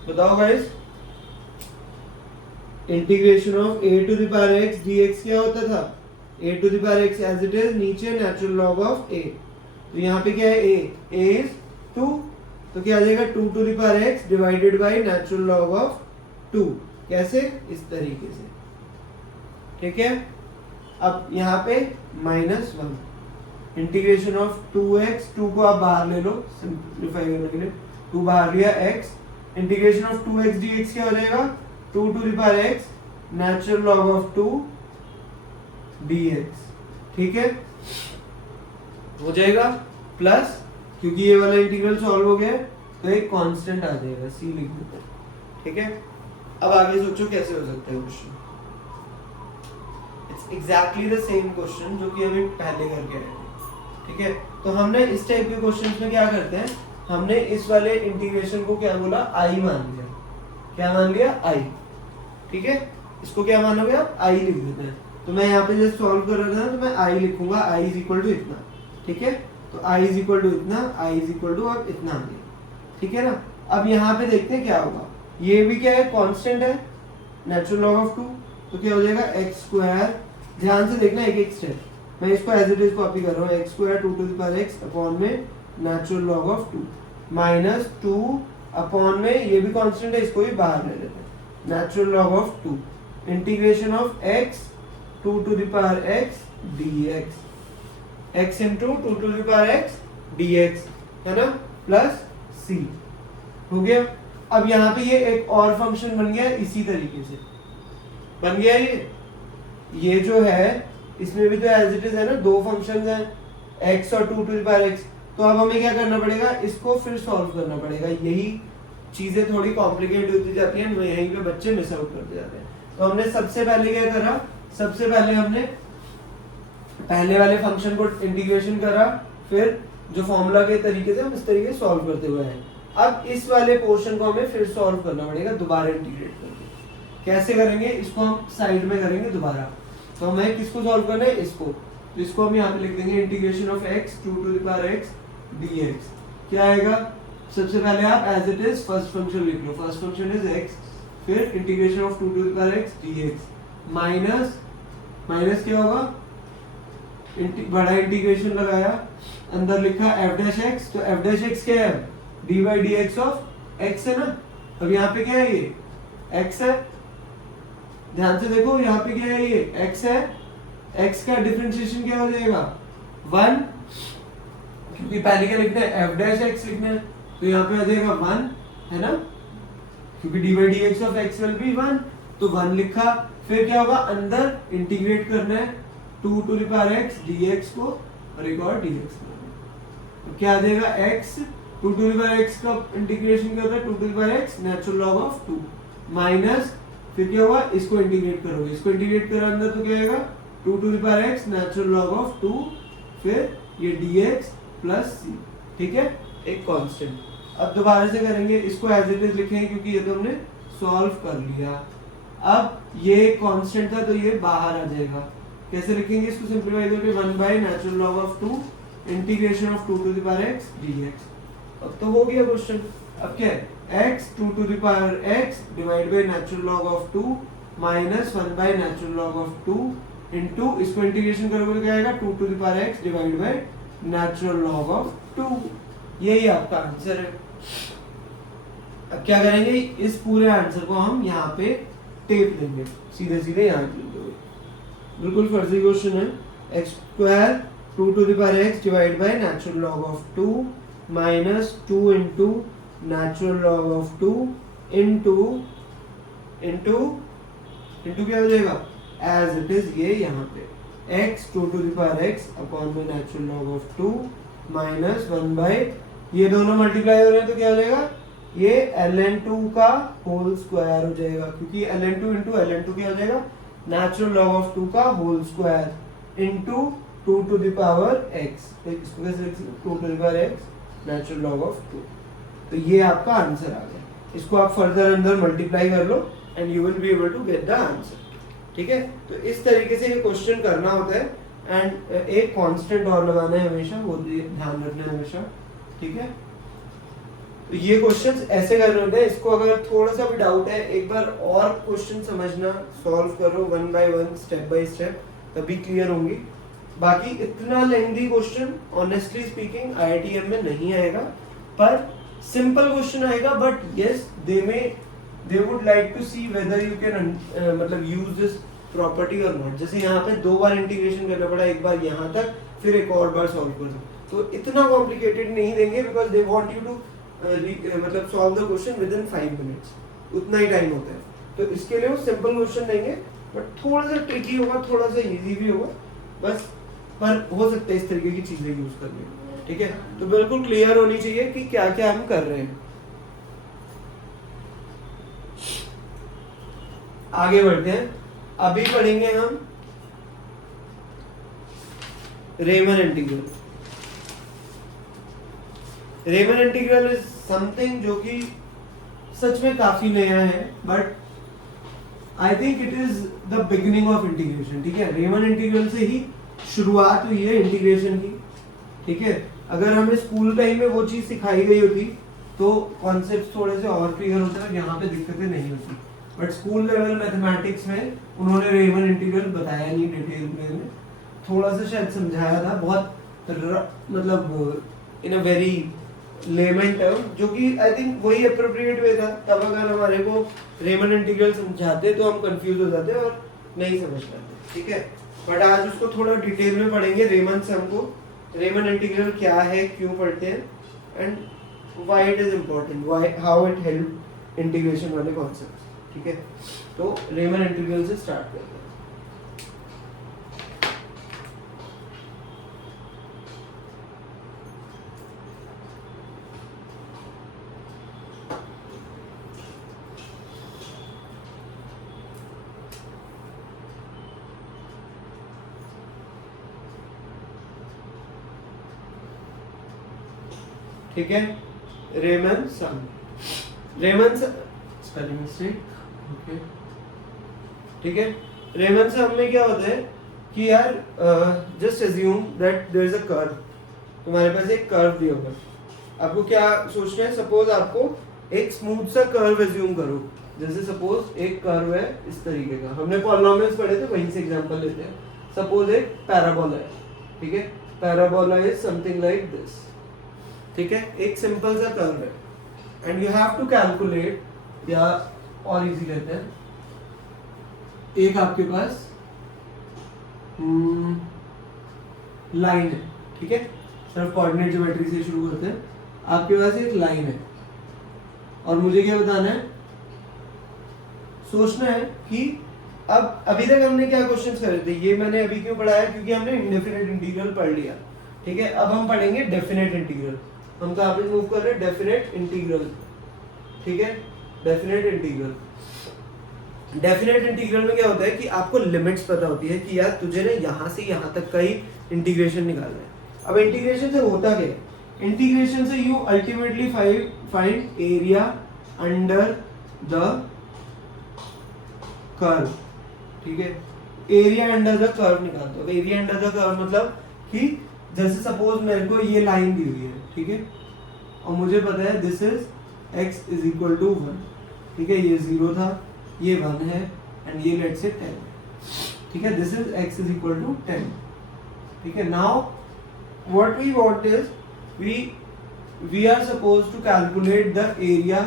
बताओ guys, integration of a to the power x dx क्या होता था, a to the power x as it is, नीचे नेचुरल लॉग ऑफ a, तो यहाँ पे क्या है, a इज 2, तो क्या आ जाएगा 2 to the power x divided by natural log of 2, कैसे, इस तरीके से, ठीक है। अब यहाँ पे -1, इंटीग्रेशन ऑफ 2x, 2 को आप बाहर ले लो सिंपलीफाई करने के लिए, 2 बाहर लिया, x integration of 2x dx क्या हो जाएगा, 2 to the power x natural log of 2 dx, ठीक है, हो जाएगा प्लस, क्योंकि ये वाला इंटीग्रल सॉल्व हो गया तो एक कांस्टेंट आ जाएगा, c लिख देते हैं, ठीक है। अब आगे सोचो कैसे हो सकता है question. It's exactly the same question जो कि अभी पहले करके आए थे, ठीक है। तो हमने इस टाइप के क्वेश्चंस में क्या करते हैं, हमने इस वाले इंटीग्रेशन को क्या बोला, आई मान लिया। क्या मान लिया, आई, ठीक है। इसको क्या मानोगे आप, आई लिख देते हैं। तो मैं यहाँ पे जब सॉल्व कर रहा था तो मैं आई लिखूंगा, आई इज इक्वल टू इतना, ठीक है। तो आई इज इक्वल टू इतना, आई इज इक्वल टू अब इतना आ गया, ठीक है ना। अब यहाँ पे देखते हैं क्या होगा, ये भी क्या है, कांस्टेंट है, नेचुरल लॉग ऑफ 2, तो क्या हो जाएगा एक्स स्क्वायर, ध्यान से देखना एक एक स्टेप, मैं इसको एज इट इज कॉपी कर रहा हूँ, x square 2 to the power x upon में natural log of 2 minus 2 upon में ये भी कांस्टेंट है, इसको भी बाहर ले लेते हैं, natural log of 2 integration of x 2 to the power x dx, x into 2 to the power x dx है ना, प्लस c हो गया। अब यहाँ पे ये एक और फंक्शन बन गया इसी तरीके से बन गया ये जो है इसमें भी तो एज इट इज है ना, दो फंक्शंस हैं x और 2 टू द पावर x। तो अब हमें क्या करना पड़ेगा, इसको फिर सॉल्व करना पड़ेगा, यही चीजें थोड़ी कॉम्प्लिकेट होती जाती हैं, यहीं पे बच्चे मिस आउट करते जाते हैं। तो हमने सबसे पहले क्या करा, सबसे पहले हमने पहले वाले फंक्शन को इंटीग्रेशन करा, फिर जो फॉर्मूला के तरीके से हम इस तरीके सॉल्व करते हुए हैं। अब इस वाले पोर्शन को हमें फिर सॉल्व करना पड़ेगा दोबारा इंटीग्रेट करके। कैसे करेंगे, इसको हम साइड में करेंगे दोबारा। तो हमें किसको सॉल्व करना है, इसको। तो इसको हम यहाँ पे लिख देंगे integration of x 2 to the power x dx। क्या आएगा, सबसे पहले आप as it is first function लिख लो, फर्स्ट फंक्शन इज x, फिर integration of 2 to the power x dx minus minus क्या होगा, बड़ा इंटीग्रेशन लगाया, अंदर लिखा f डैश x, तो f डैश x क्या है, dy dx ऑफ x है ना। अब यहाँ पे क्या है, ये x है, ध्यान से देखो यहाँ पे क्या है, ये x है, x का डिफरेंशिएशन क्या हो जाएगा 1, क्योंकि पहले क्या लिखना है, f डैश x लिखना है, तो यहाँ पे आ जाएगा 1 है ना, क्योंकि dy dx of x will be 1, तो 1 लिखा। फिर क्या होगा, अंदर इंटीग्रेट करना है 2 to the power x dx को और एक और dx को, तो क्या आ जाएगा x 2 to the power x का इंटीग्रेशन क्या होता है, 2 to the power x natural log of 2 minus, फिर क्या होगा, इसको इंटीग्रेट करोगे, इसको इंटीग्रेट करो अंदर, तो क्या आएगा 2 to the power x natural log of 2, फिर ये dx प्लस c, ठीक है, एक कांस्टेंट। अब दोबारा से करेंगे, इसको एज इट इज लिखेंगे क्योंकि ये तो हमने सॉल्व कर लिया। अब ये कांस्टेंट था तो ये बाहर आ जाएगा, कैसे लिखेंगे इसको, सिंपलीफाई करके 1 by natural log of 2 integration of 2 to the power x dx। अब तो हो गया क्वेश्चन। अब क्या है, x 2 to the power x divide by natural log of 2 minus 1 by natural log of 2 into, इसको इंटीग्रेशन करोगे तो क्या आएगा 2 to the power x divide by natural log of 2। यही आपका आंसर है। अब क्या करेंगे, इस पूरे आंसर को हम यहाँ पे टेप देंगे, सीधे सीधे यहाँ लिख दोगे, बिल्कुल फर्जी क्वेश्चन है। X square 2 to the power x divide by natural log of 2 minus 2 into natural log of 2 into into into क्या हो जाएगा, एज इट इज ये यहाँ पे x 2 to the power x upon में natural log of 2 minus 1 by, ये दोनों multiply हो रहे हैं तो क्या हो जाएगा, ये ln2 का होल स्क्वायर हो जाएगा, क्योंकि ln2 इंटू ln2 क्या हो जाएगा, नेचुरल लॉग ऑफ 2 का whole square into 2 to the power x, तो इसको कैसे लिख सकते हैं, 2 to the power x natural log of 2। तो ये आपका आंसर आ गया। इसको आप फर्दर अंदर मल्टीप्लाई कर लो and you will be able to get the answer, ठीक है। तो इस तरीके से ये क्वेश्चन करना होता है एंड एक कांस्टेंट और लगाना है हमेशा, वो ध्यान रखना है हमेशा, ठीक है। तो ये क्वेश्चंस ऐसे करने होते हैं। इसको अगर थोड़ा सा भी डाउट है, एक बार और क्वेश्चन समझना, सॉल्व करो 1 बाय 1 स्टेप बाय स्टेप, तभी क्लियर होंगी। बाकी इतना lengthy question honestly speaking IITM में नहीं आएगा, पर सिंपल क्वेश्चन आएगा, but yes they would like to see whether you can मतलब यूज दिस प्रॉपर्टी और नॉट। जैसे यहाँ पे 2 बार इंटीग्रेशन करना पड़ा, एक बार यहाँ तक, फिर एक और बार सॉल्व करना, तो इतना कॉम्प्लिकेटेड नहीं देंगे, because they want you to मतलब solve the question within 5 minutes, उतना ही टाइम होता है। तो इसके लिए वो सिंपल क्वेश्चन देंगे, बट थोड़ा सा ट्रिकी होगा, थोड़ा सा इजी भी होगा, बस पर हो सकता है इस तरीके की चीजें यूज करने, ठीक है। तो बिल्कुल क्लियर होनी चाहिए कि क्या क्या हम कर रहे हैं। आगे बढ़ते हैं। अभी पढ़ेंगे हम Riemann integral. Riemann integral is something जो कि सच में काफी नया है, but I think it is the beginning of integration. ठीक है, रेमन इंटीग्रल से ही शुरुआत हुई है इंटीग्रेशन की। ठीक है, अगर हमें स्कूल टाइम में वो चीज सिखाई गई होती तो कॉन्सेप्ट थोड़े से और क्लियर होते हैं, यहाँ पे दिक्कतें नहीं होती। बट स्कूल लेवल मैथमेटिक्स में उन्होंने रेमन इंटीग्रल बताया नहीं डिटेल में, थोड़ा सा शायद समझाया था, बहुत मतलब इन अ वेरी लेमन टर्म, जो कि आई थिंक वही अप्रोप्रिएट वे था। तब अगर हमारे को रेमन इंटीग्रल समझाते तो हम कंफ्यूज हो जाते और नहीं समझ पाते। ठीक है, बट आज उसको थोड़ा डिटेल में पढ़ेंगे, रेमन सम को, रेमन इंटीग्रल क्या है, क्यों पढ़ते हैं, and why it is important, why how it help integration वाले कॉन्सेप्ट। ठीक है, तो रेमन इंटीग्रल से स्टार्ट करते हैं। ठीक है, रेमन सम, रेमन स्पेलिंग मिस्टेक, ओके। ठीक है, रेमन सम में क्या होता है कि यार just assume that there is a curve. तुम्हारे पास एक कर्व दिया होगा, आपको क्या सोचना है, सपोज आपको एक स्मूथ सा कर्व अज्यूम करो। जैसे सपोज एक कर्व है इस तरीके का, हमने पॉलिनोमियल्स पढ़े थे, वहीं से एग्जांपल लेते हैं। सपोज एक पैराबोला है। ठीक है, parabola is something like this. ठीक है, एक सिंपल सा कर्व है, and you have to calculate, या और इजी लेते हैं, एक आपके पास लाइन है। ठीक है, सिर्फ कोऑर्डिनेट ज्योमेट्री से शुरू करते हैं। आपके पास एक लाइन है और मुझे क्या बताना है, सोचना है कि अब अभी तक हमने क्या क्वेश्चंस करे थे, ये मैंने अभी क्यों पढ़ाया, क्योंकि हमने इंडेफिनिट इंटीग्रल पढ़ लिया। ठीक है, अब हम पढ़ेंगे डेफिनेट इंटीग्रल। हम कहाँ पे मूव कर रहे हैं, डेफिनेट इंटीग्रल। ठीक है, डेफिनेट इंटीग्रल, डेफिनेट इंटीग्रल में क्या होता है कि आपको लिमिट्स पता होती है कि यार तुझे ना यहाँ से यहाँ तक का ही इंटीग्रेशन निकालना है। अब इंटीग्रेशन से होता क्या है, इंटीग्रेशन से you ultimately find area under the curve. ठीक है, एरिया अंडर द कर्व निकालते हो। एरिया अंडर द कर्व मतलब कि जैसे सपोज मेरे को ये लाइन दी हुई है, ठीक है, और मुझे पता है this is x is equal to 1। ठीक है, ये 0 था, ये 1 है, एंड ये लेट्स से 10। ठीक है, this is x is equal to 10। ठीक है, now what we want is we are suppose to calculate the area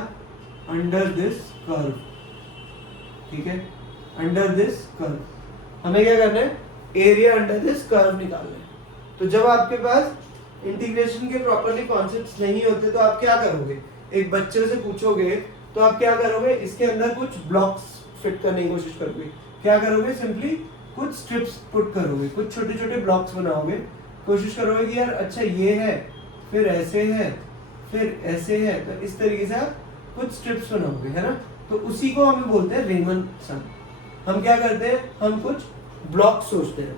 under this curve. ठीक है, अंडर दिस कर्व हमें क्या करना है, एरिया अंडर दिस कर्व निकालना है। तो जब आपके पास इंटीग्रेशन के प्रॉपर्ली कॉन्सेप्ट्स नहीं होते तो आप क्या करोगे, एक बच्चे से पूछोगे तो आप क्या करोगे, इसके अंदर कुछ ब्लॉक्स फिट करने की कोशिश करोगे। क्या करोगे, सिंपली कुछ स्ट्रिप्स पुट करोगे, कुछ छोटे छोटे ब्लॉक्स बनाओगे, कोशिश करोगे कि यार अच्छा ये है, फिर ऐसे है, फिर ऐसे है, तो इस तरीके से आप कुछ स्ट्रिप्स बनाओगे, है ना। तो उसी को हम बोलते हैं रेमन सम। हम क्या करते हैं, हम कुछ ब्लॉक सोचते हैं।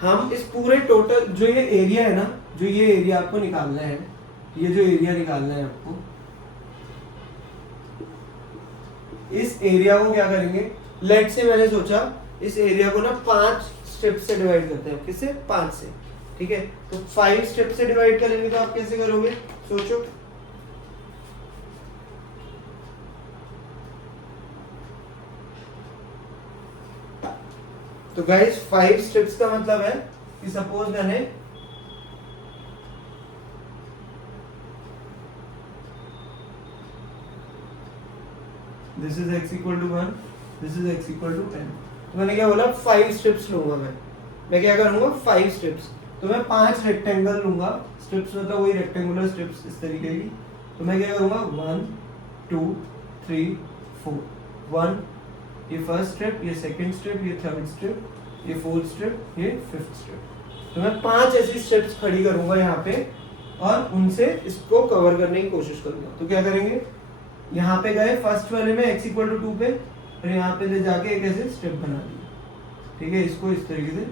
हम इस पूरे टोटल जो ये एरिया है ना, जो ये एरिया आपको निकालना है, ये जो एरिया निकालना है आपको, इस एरिया को क्या करेंगे, लेट से मैंने सोचा इस एरिया को ना 5 स्टेप से डिवाइड करते हैं। किससे, 5 से। ठीक है, तो 5 स्टेप से डिवाइड करेंगे तो आप कैसे करोगे, सोचो। तो गाइस 5 स्टेप्स का मतलब है कि सपोज मैंने this is x equal to 1, this is x equal to 10। तो मैंने क्या बोला, 5 स्टेप्स लूंगा मैं क्या करूंगा, 5 स्टेप्स। तो मैं 5 रेक्टेंगल लूंगा, स्टेप्स मतलब वही रेक्टेंगुलर स्टेप्स इस तरीके की। तो मैं क्या करूंगा, 1 2 3 4, 1 ये फर्स्ट स्टेप, ये सेकंड स्टेप, ये थर्ड स्टेप, ये फोर्थ स्टेप, ये फिफ्थ स्टेप। तो मैं 5 ऐसी स्टेप्स खड़ी करूंगा यहाँ पे और उनसे इसको कवर करने की कोशिश करूंगा। तो क्या करेंगे, यहाँ पे गए फर्स्ट वाले में x इक्वल टू 2 पे, और यहाँ पे ले जाके एक ऐसे स्ट्रिप बना दी, ठीक है, इसको इस तरीके से।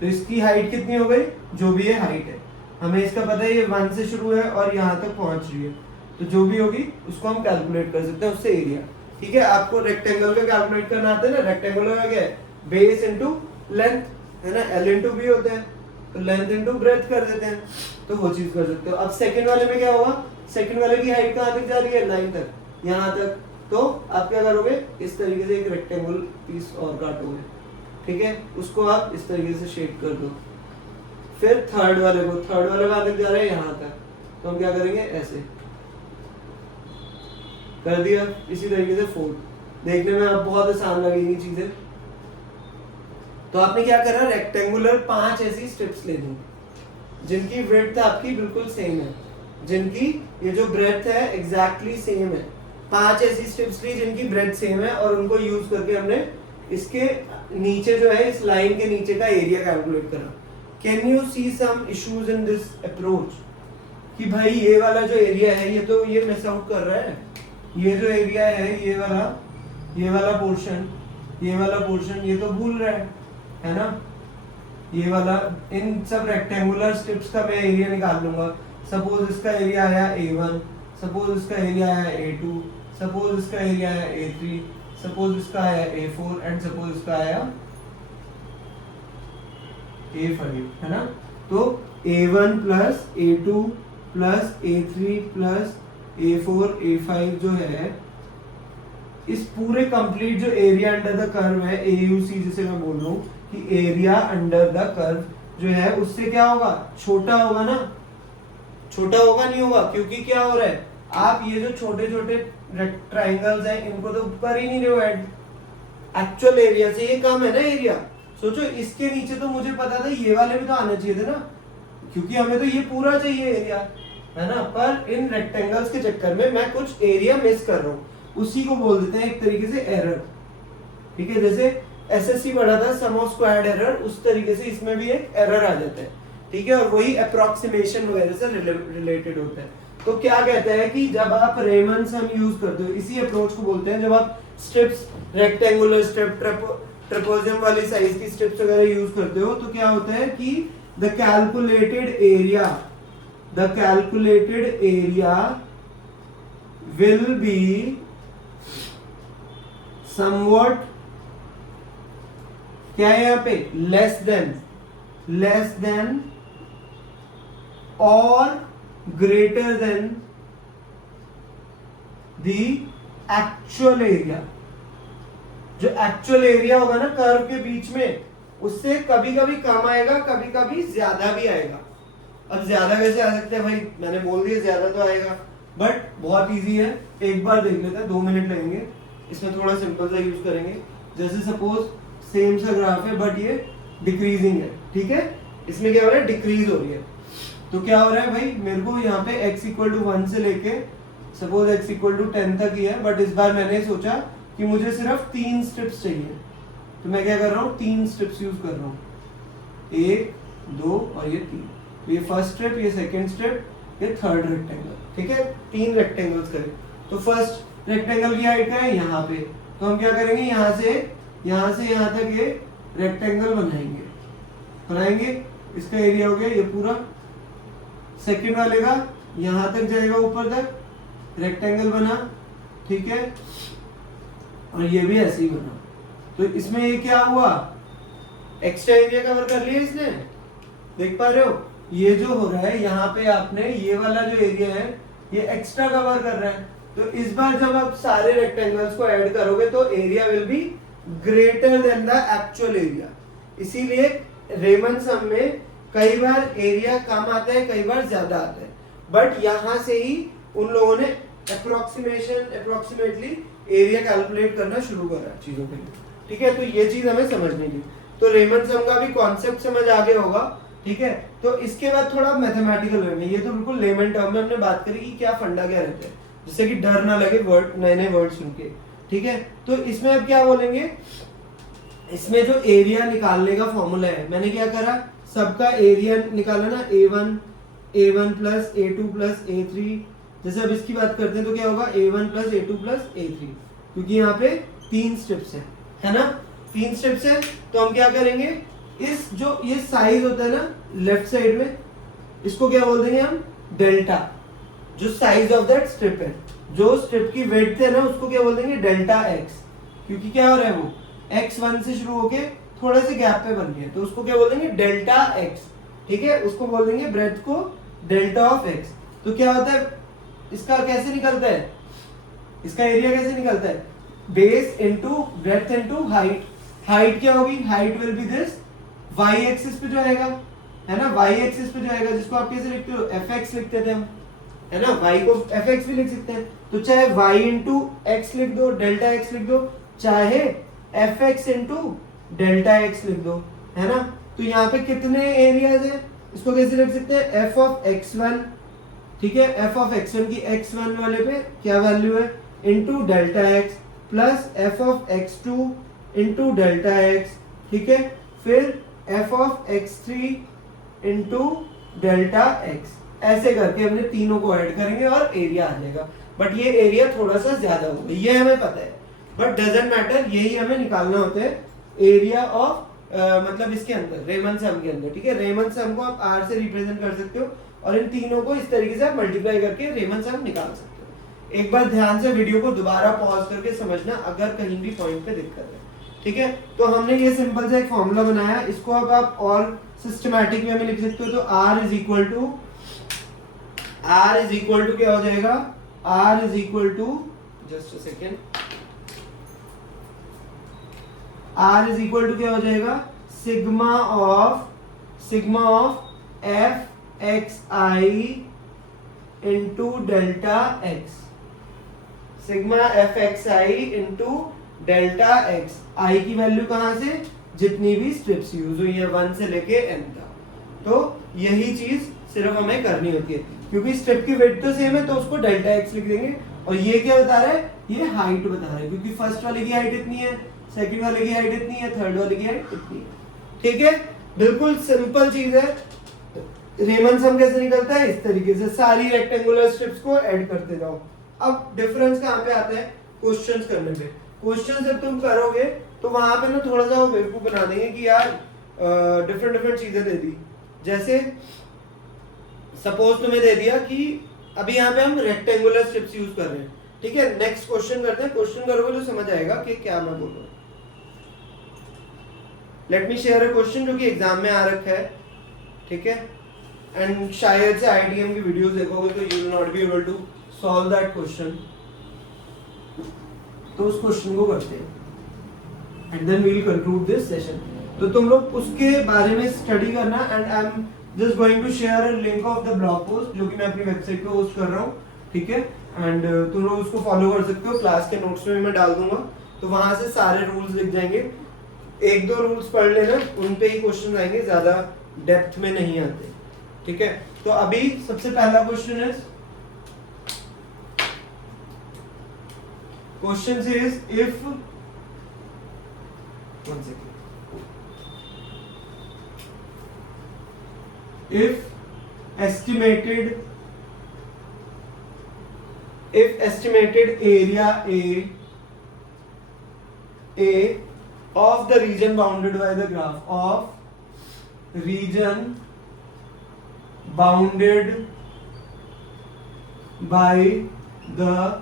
तो इसकी हाइट कितनी हो गई, जो भी है हाइट है, हमें इसका पता है ये 1 से शुरू है और यहाँ तक पहुंच रही है, तो जो भी होगी उसको हम कैलकुलेट कर सकते हैं उससे एरिया, ठीक है। आपको रेक्टेंगल का कैलकुलेट करना आता है ना, रेक्टेंगुलर का क्या है, बेस इनटू लेंथ है ना, एल इनटू बी होता है, तो लेंथ इनटू ब्रेथ कर देते हैं, तो वो चीज कर सकते हो। अब सेकंड वाले में क्या होगा, सेकंड वाले की हाइट कहाँ तक जा रही है, 9 तक, यहाँ तक, तो आप क्या करोगे, इस तरीके से एक रेक्टेंगल पीस और काटोगे, ठीक है, उसको आप इस तरीके से शेप कर दो। फिर थर्ड वाले कहाँ तक जा रहा है, यहाँ तक, तो हम क्या करेंगे, ऐसे कर दिया। इसी तरीके से फोर्थ, देखने में आप बहुत आसान लगेगी चीजें। तो आपने क्या करा, रेक्टेंगुलर 5 ऐसी स्ट्रिप्स ले ली जिनकी विड्थ आपकी बिल्कुल सेम है, जिनकी ये जो ब्रेथ है एग्जैक्टली सेम है। 5 ऐसी स्ट्रिप्स ली जिनकी ब्रेथ सेम है, और उनको यूज करके हमने इसके नीचे जो है, इस लाइन के नीचे का एरिया कैलकुलेट करा। Can you see some issues in this approach, कि भाई ये वाला जो एरिया है ये तो ये मिस आउट कर रहा है, ये जो एरिया है ये वाला पोर्शन, ये तो भूल रहा है ना, ये वाला, इन सब रेक्टेंगुलर स्ट्रिप्स का मैं एरिया निकाल लूंगा। सपोज इसका एरिया आया A1, सपोज इसका एरिया आया A2, सपोज इसका एरिया आया A3, सपोज इसका आया A4 एंड सपोज इसका आया A5, है ना। तो A1 plus A2 plus A3 plus A4 A5 जो है, इस पूरे कंप्लीट जो एरिया अंडर द कर्व है, AUC जिसे मैं बोल रहा हूँ कि एरिया अंडर द कर्व जो है, उससे क्या होगा, छोटा होगा ना, छोटा होगा नहीं होगा, क्योंकि क्या हो रहा है, आप ये जो छोटे छोटे ट्राइंगल्स हैं इनको तो कर ही नहीं रहे हो ऐड, एक्चुअल एरिया से ये कम है ना एरिया। सोचो इसके नीचे तो मुझे पता था ये वाले भी तो आने चाहिए थे ना, क्योंकि हमें तो ये पूरा चाहिए एरिया, है ना, पर इन रेक्टेंगल्स के चक्कर में मैं कुछ एरिया मिस कर रहा हूँ, उसी को बोल देते हैं एक तरीके से एरर, ठीक है। जैसे एसएससी पढ़ा था सम ऑफ स्क्वायर्ड एरर, उस तरीके से इसमें भी एक एरर आ जाता है, ठीक है, और वही अप्रोक्सीमेशन वगैरह से रिलेटेड होता है। तो क्या कहता है कि जब आप रेमन सम यूज करते हो, इसी अप्रोच को बोलते हैं, जब आप स्ट्रिप्स, रेक्टेंगुलर स्ट्रिप, ट्रेपेजियम वाली साइज की स्ट्रिप्स वगैरह यूज करते हो, तो क्या होता है कि the calculated area will be somewhat, क्या है यहाँ पे, लेस देन और greater than the actual area. जो एक्चुअल एरिया होगा ना कर्व के बीच में, उससे कभी कभी कम आएगा, कभी कभी ज्यादा भी आएगा। अब ज्यादा कैसे आ सकते हैं भाई, मैंने बोल दिया ज्यादा तो आएगा, बट बहुत इजी है, एक बार देख लेते हैं, 2 मिनट लगेंगे, इसमें थोड़ा सिंपल सा यूज करेंगे। जैसे सपोज सेम सा ग्राफ है बट ये डिक्रीजिंग है, ठीक है, इसमें क्या हो रहा है, डिक्रीज हो रही है। तो क्या हो रहा है भाई, मेरे को यहाँ पे x इक्वल टू 1 से लेके सपोज x इक्वल टू 10 तक ही है, बट इस बार मैंने सोचा कि मुझे सिर्फ 3 स्ट्रिप्स चाहिए, तो मैं क्या कर रहा हूँ, 3 स्ट्रिप्स यूज कर रहा हूँ, 1 2 और ये 3। तो ये फर्स्ट स्ट्रिप, ये सेकंड स्ट्रिप, ये थर्ड रेक्टेंगल, ठीक है, 3 रेक्टेंगल्स करें। तो फर्स्ट रेक्टेंगल की हाइट है यहाँ पे, तो हम क्या करेंगे, यहाँ से यहाँ तक ये रेक्टेंगल बनाएंगे, इसका एरिया हो गया ये पूरा। सेकंड वाले का यहाँ तक जाएगा, ऊपर तक रेक्टेंगल बना, ठीक है, और ये भी ऐसे ही बना। तो इसमें ये क्या हुआ, एक्स्ट्रा एरिया कवर कर लिया इसने, देख पा रहे हो, ये जो हो रहा है यहाँ पे आपने ये वाला जो एरिया है ये एक्स्ट्रा कवर कर रहा है। तो इस बार जब आप सारे रेक्टेंगल्स को ऐड करोगे तो area will be greater than the actual area. इसीलिए रेमन सम में कई बार एरिया कम आता है, कई बार ज्यादा आता है, बट यहां से ही उन लोगों ने अप्रोक्सीमेटली एरिया कैलकुलेट करना शुरू करा चीजों के लिए, ठीक है। तो ये चीज हमें समझनी थी। तो रेमन सम का भी कॉन्सेप्ट समझ आ गया होगा, ठीक है। तो इसके बाद थोड़ा मैथमेटिकल वे में, ये तो बिल्कुल लेमन टर्म में हमने बात करी कि क्या फंडा क्या रहता है, जिससे कि डर ना लगे वर्ड, नए नए वर्ड सुन के, ठीक है। तो इसमें अब क्या बोलेंगे, इसमें जो एरिया निकालने का फॉर्मूला है, मैंने क्या करा, सबका एरिया निकाला ना, A1 plus A2 plus A3। जैसे अब इसकी बात करते हैं तो क्या होगा, A1 plus A2 plus A3, क्योंकि यहाँ पे 3 स्टेप्स है ना, 3 स्टेप्स है। तो हम क्या करेंगे, इस जो ये साइज होता है ना लेफ्ट साइड में, इसको क्या बोल देंगे हम, डेल्टा। जो साइज ऑफ दैट स्ट्रिप है, जो स्ट्रिप की वेड्थ है ना, उसको क्या बोल देंगे, डेल्टा एक्स। क्योंकि क्या हो रहा है, वो x1 से शुरू होके थोड़े से गैप पे बन गया, तो उसको क्या बोल देंगे, डेल्टा एक्स। ठीक है, उसको बोल देंगे ब्रेथ को डेल्टा ऑफ एक्स। तो क्या होता है, इसका कैसे निकलता है, इसका एरिया कैसे निकलता है, base into breadth into height. Height क्या होगी, height will be this, y axis पे जो आएगा, है ना, y एक्सिस पे जो आएगा, जिसको आप कैसे लिखते हो, fx लिखते थे हम, है ना, y को fx भी लिख सकते हैं। तो चाहे y इंटू एक्स लिख दो, डेल्टा x लिख दो, चाहे fx इंटू डेल्टा x लिख दो, है ना। तो यहाँ पे कितने एरियाज है, इसको कैसे लिख सकते हैं, f ऑफ x1, ठीक है, f ऑफ x1 की x1 वाले पे क्या वैल्यू है, into delta x, plus f of x2 into delta x, ठीक है, फिर f of x3 into delta x। ऐसे करके हमने तीनों को ऐड करेंगे और एरिया आ जाएगा। बट ये एरिया थोड़ा सा ज्यादा होगा, ये हमें पता है, बट डजंट मैटर, यही हमें निकालना होता है, एरिया ऑफ मतलब इसके अंदर रेमन सम के अंदर। ठीक है, रेमन सम को आप r से रिप्रेजेंट कर सकते हो और इन तीनों को इस तरीके से आप मल्टीप्लाई करके रेमन सम निकाल सकते हो। एक बार ध्यान से वीडियो को दोबारा पॉज करके समझना अगर कहीं भी पॉइंट पे दिक्कत है। ठीक है, तो हमने ये सिंपल सा एक फॉर्मूला बनाया, इसको अब आप और सिस्टमैटिक वे में लिख सकते हो। तो r इज इक्वल टू क्या हो जाएगा, r is equal to, just a second, r is equal to क्या हो जाएगा, sigma of f x i into delta x, sigma f x i into delta x. I की value कहां से, जितनी भी स्ट्रिप्स यूज हुई है 1 से लेके n तक। तो यही चीज सिर्फ हमें करनी होती है, क्योंकि स्ट्रिप की वेट तो सेम है तो उसको डेल्टा एक्स लिख देंगे। और ये क्या बता रहा है, ये हाइट बता रहा है, क्योंकि फर्स्ट वाले की हाइट इतनी है, सेकंड वाले की हाइट इतनी है, थर्ड वाले की हाइट इतनी है। ठीक है, बिल्कुल सिंपल चीज है। रेमन सम कैसे निकलता है, इस तरीके से सारी रेक्टेंगुलर स्ट्रिप्स को ऐड करते जाओ। अब डिफरेंस कहाँ पे आता है, क्वेश्चंस करने पे। क्वेश्चन जब तुम करोगे तो वहां पे ना थोड़ा सा वो बेवकूफ बना देंगे कि यार डिफरेंट चीजें दे दी। जैसे सपोज तुम्हें दे दिया कि अभी यहाँ पे हम रेक्टेंगुलर स्ट्रिप्स यूज कर रहे हैं। ठीक है, नेक्स्ट क्वेश्चन करते हैं, क्वेश्चन करोगे तो समझ आएगा कि क्या मैं बोल रहा हूँ। Let me share a question जो कि एग्जाम में आ रखा है। ठीक है, एंड शायद से आईडीएम की वीडियोस देखोगे तो you will not be able to solve that question. तो उस क्वेश्चन को करते हैं and then we will conclude this session. तो तुम लोग उसके बारे में स्टडी करना and I am just going to share a link of the blog post जो कि मैं अपनी वेबसाइट पे पोस्ट कर रहा हूँ। ठीक है, एंड तुम लोग उसको फॉलो कर सकते हो, क्लास के नोट्स में मैं डाल दूंगा, तो वहां से सारे रूल्स लिख जाएंगे। 1-2 रूल्स पढ़ लेना, उन पे ही क्वेश्चन आएंगे, ज्यादा डेप्थ में नहीं आते। ठीक है, तो अभी सबसे पहला क्वेश्चन है, question is if, one second, if estimated area A of the region bounded by the graph of region bounded by the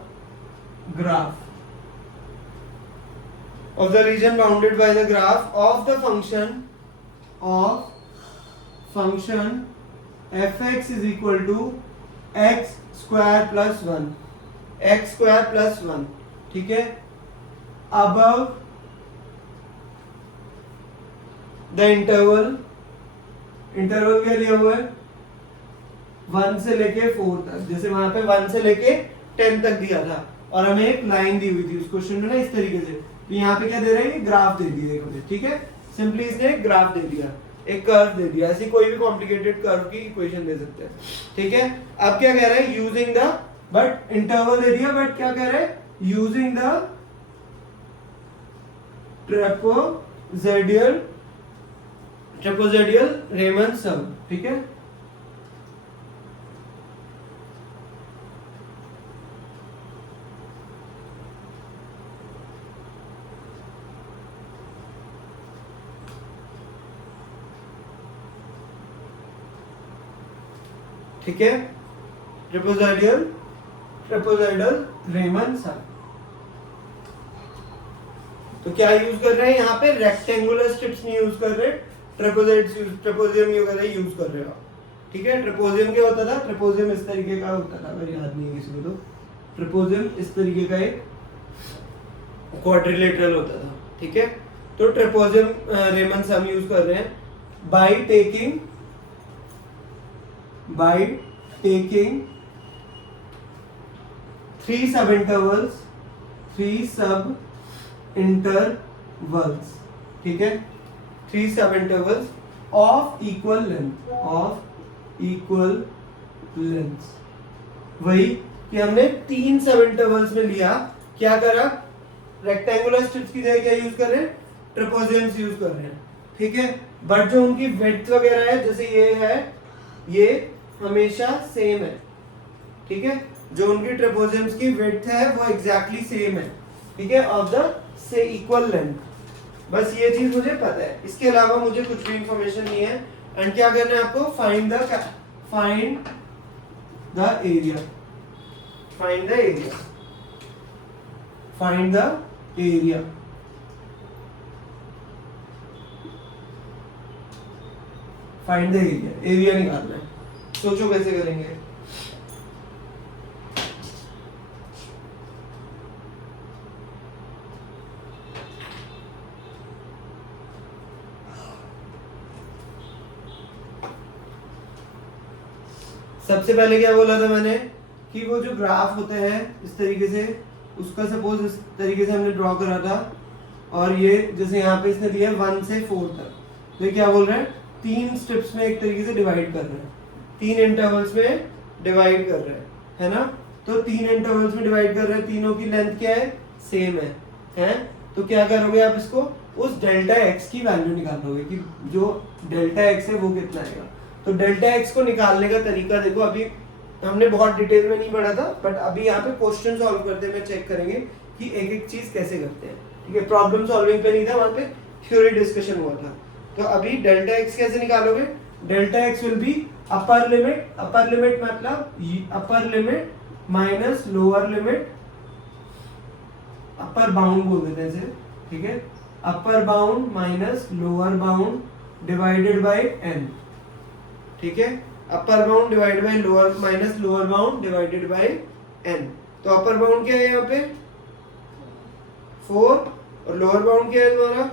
graph of the region bounded by the graph of the function fx is equal to x square plus 1, x square plus 1। ठीक है, above the interval क्या दिया हुआ है, 1 से लेके 4 तक। जैसे वहां पे 1 से लेके 10 तक दिया था और हमें एक लाइन दी हुई थी उस क्वेश्चन में ना, इस तरीके से। तो यहाँ पे क्या दे रहे हैं, ग्राफ दे दिया हमें। ठीक है, सिंपली इसने एक ग्राफ दे दिया, एक कर्व दे दिया, ऐसी कोई भी कॉम्प्लिकेटेड कर्व की इक्वेशन दे सकते हैं। ठीक है, अब क्या कह रहा है, यूजिंग द, बट इंटरवल दे दिया, बट क्या कह रहे हैं, यूजिंग द ट्रेपेजोइडल रेमन सम। ठीक है, ठीक है, ट्रेपेजॉइडल रेमन सम। तो क्या यूज कर रहे हैं यहाँ पे, रेक्टेंगुलर स्ट्रिप्स नहीं यूज कर रहे, ट्रेपेजियम वगैरह यूज कर रहे हो आप। ठीक है, ट्रेपेजियम क्या होता था, ट्रेपेजियम इस तरीके का होता था, अगर याद नहीं है किसी को तो ट्रेपेजियम इस तरीके का एक क्वाड्रिलेटरल होता था। ठीक है, तो ट्रेपेजियम रेमन सम यूज कर रहे हैं बाय टेकिंग 3 सब इंटरवल्स, ठीक है, 3 सब इंटरवल्स ऑफ इक्वल लेंथ। वही कि हमने 3 सब इंटरवल्स में लिया, क्या करा, रेक्टेंगुलर स्ट्रिप्स की जगह क्या यूज कर रहे हैं, ट्रेपेजियम्स यूज कर रहे हैं। ठीक है, बट जो उनकी विड्थ वगैरह है, जैसे ये है, ये हमेशा सेम है। ठीक है, जो उनकी ट्रेपेजियम्स की विड्थ है वो एग्जैक्टली सेम है। ठीक है, ऑफ द से इक्वल लेंथ। बस ये चीज मुझे पता है, इसके अलावा मुझे कुछ भी इंफॉर्मेशन नहीं है। एंड क्या करना है आपको, find the area, find the area, find the area निकालना है। सोचो कैसे करेंगे। सबसे पहले क्या बोला था मैंने कि वो जो ग्राफ होता है इस तरीके से, उसका सपोज इस तरीके से हमने ड्रॉ करा था, और ये जैसे यहाँ पे इसने दिया 1 से 4 तक, तो ये क्या बोल रहे हैं, 3 स्टेप्स में एक तरीके से डिवाइड कर रहे हैं, 3 इंटरवल्स में डिवाइड कर रहे हैं, है ना। तो 3 इंटरवल्स में डिवाइड कर रहे हैं, तीनों की लेंथ क्या है, सेम है। तो क्या करोगे आप, इसको उस डेल्टा एक्स की वैल्यू निकालोगे कि जो डेल्टा एक्स है वो कितना आएगा। तो डेल्टा एक्स को निकालने का तरीका देखो, अभी हमने बहुत डिटेल में नहीं पढ़ा था, बट अभी यहाँ पे क्वेश्चन सॉल्व करते हुए चेक करेंगे कि एक एक चीज कैसे करते हैं। ठीक है, प्रॉब्लम सॉल्विंग पे नहीं था, वहां पे थ्योरी डिस्कशन हुआ था। तो अभी डेल्टा एक्स कैसे निकालोगे, delta x will be upper limit मतलब upper limit minus lower limit, upper bound बोल देते हैं इसे। ठीक है, upper bound minus lower bound divided by n। ठीक है, upper bound divide by lower minus lower bound divided by n। तो अपर बाउंड क्या है यहाँ पे 4, और लोअर बाउंड क्या है तुम्हारा,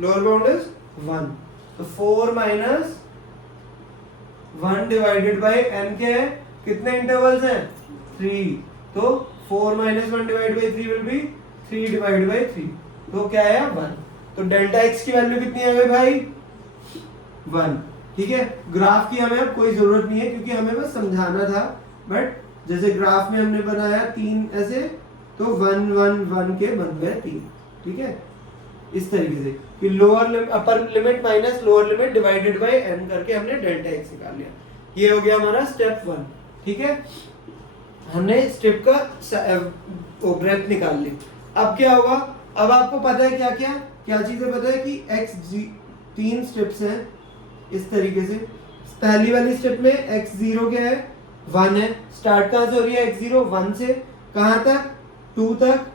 लोअर बाउंड इज 1। तो 4 माइनस 1 डिवाइडेड बाय n क्या है, कितने इंटरवल्स हैं, 3। तो 4 minus 1 divide by 3 will be 3 divide by 3। तो क्या है 1। तो डेल्टा एक्स की वैल्यू कितनी आ गई भाई, 1। ठीक है, ग्राफ की हमें अब कोई जरूरत नहीं है क्योंकि हमें बस समझाना था। बट जैसे ग्राफ में हमने बनाया 3 ऐसे, तो 1 1 1 के बन गए 3। ठीक है, इस तरीके से कि अपर limit minus lower limit divided by n करके हमने डेल्टा एक्स निकाल लिया। ये हो गया हमारा स्टेप 1। ठीक है, हमने स्टेप का ब्रेथ निकाल ली। अब क्या होगा, अब आपको पता है क्या चीजें पता है कि तीन स्टेप्स हैं इस तरीके से। पहली वाली स्टेप में x0 क्या है, 1 है। स्टार्ट कहां से हो रही है, x0 1 से कहां तक, 2 तक।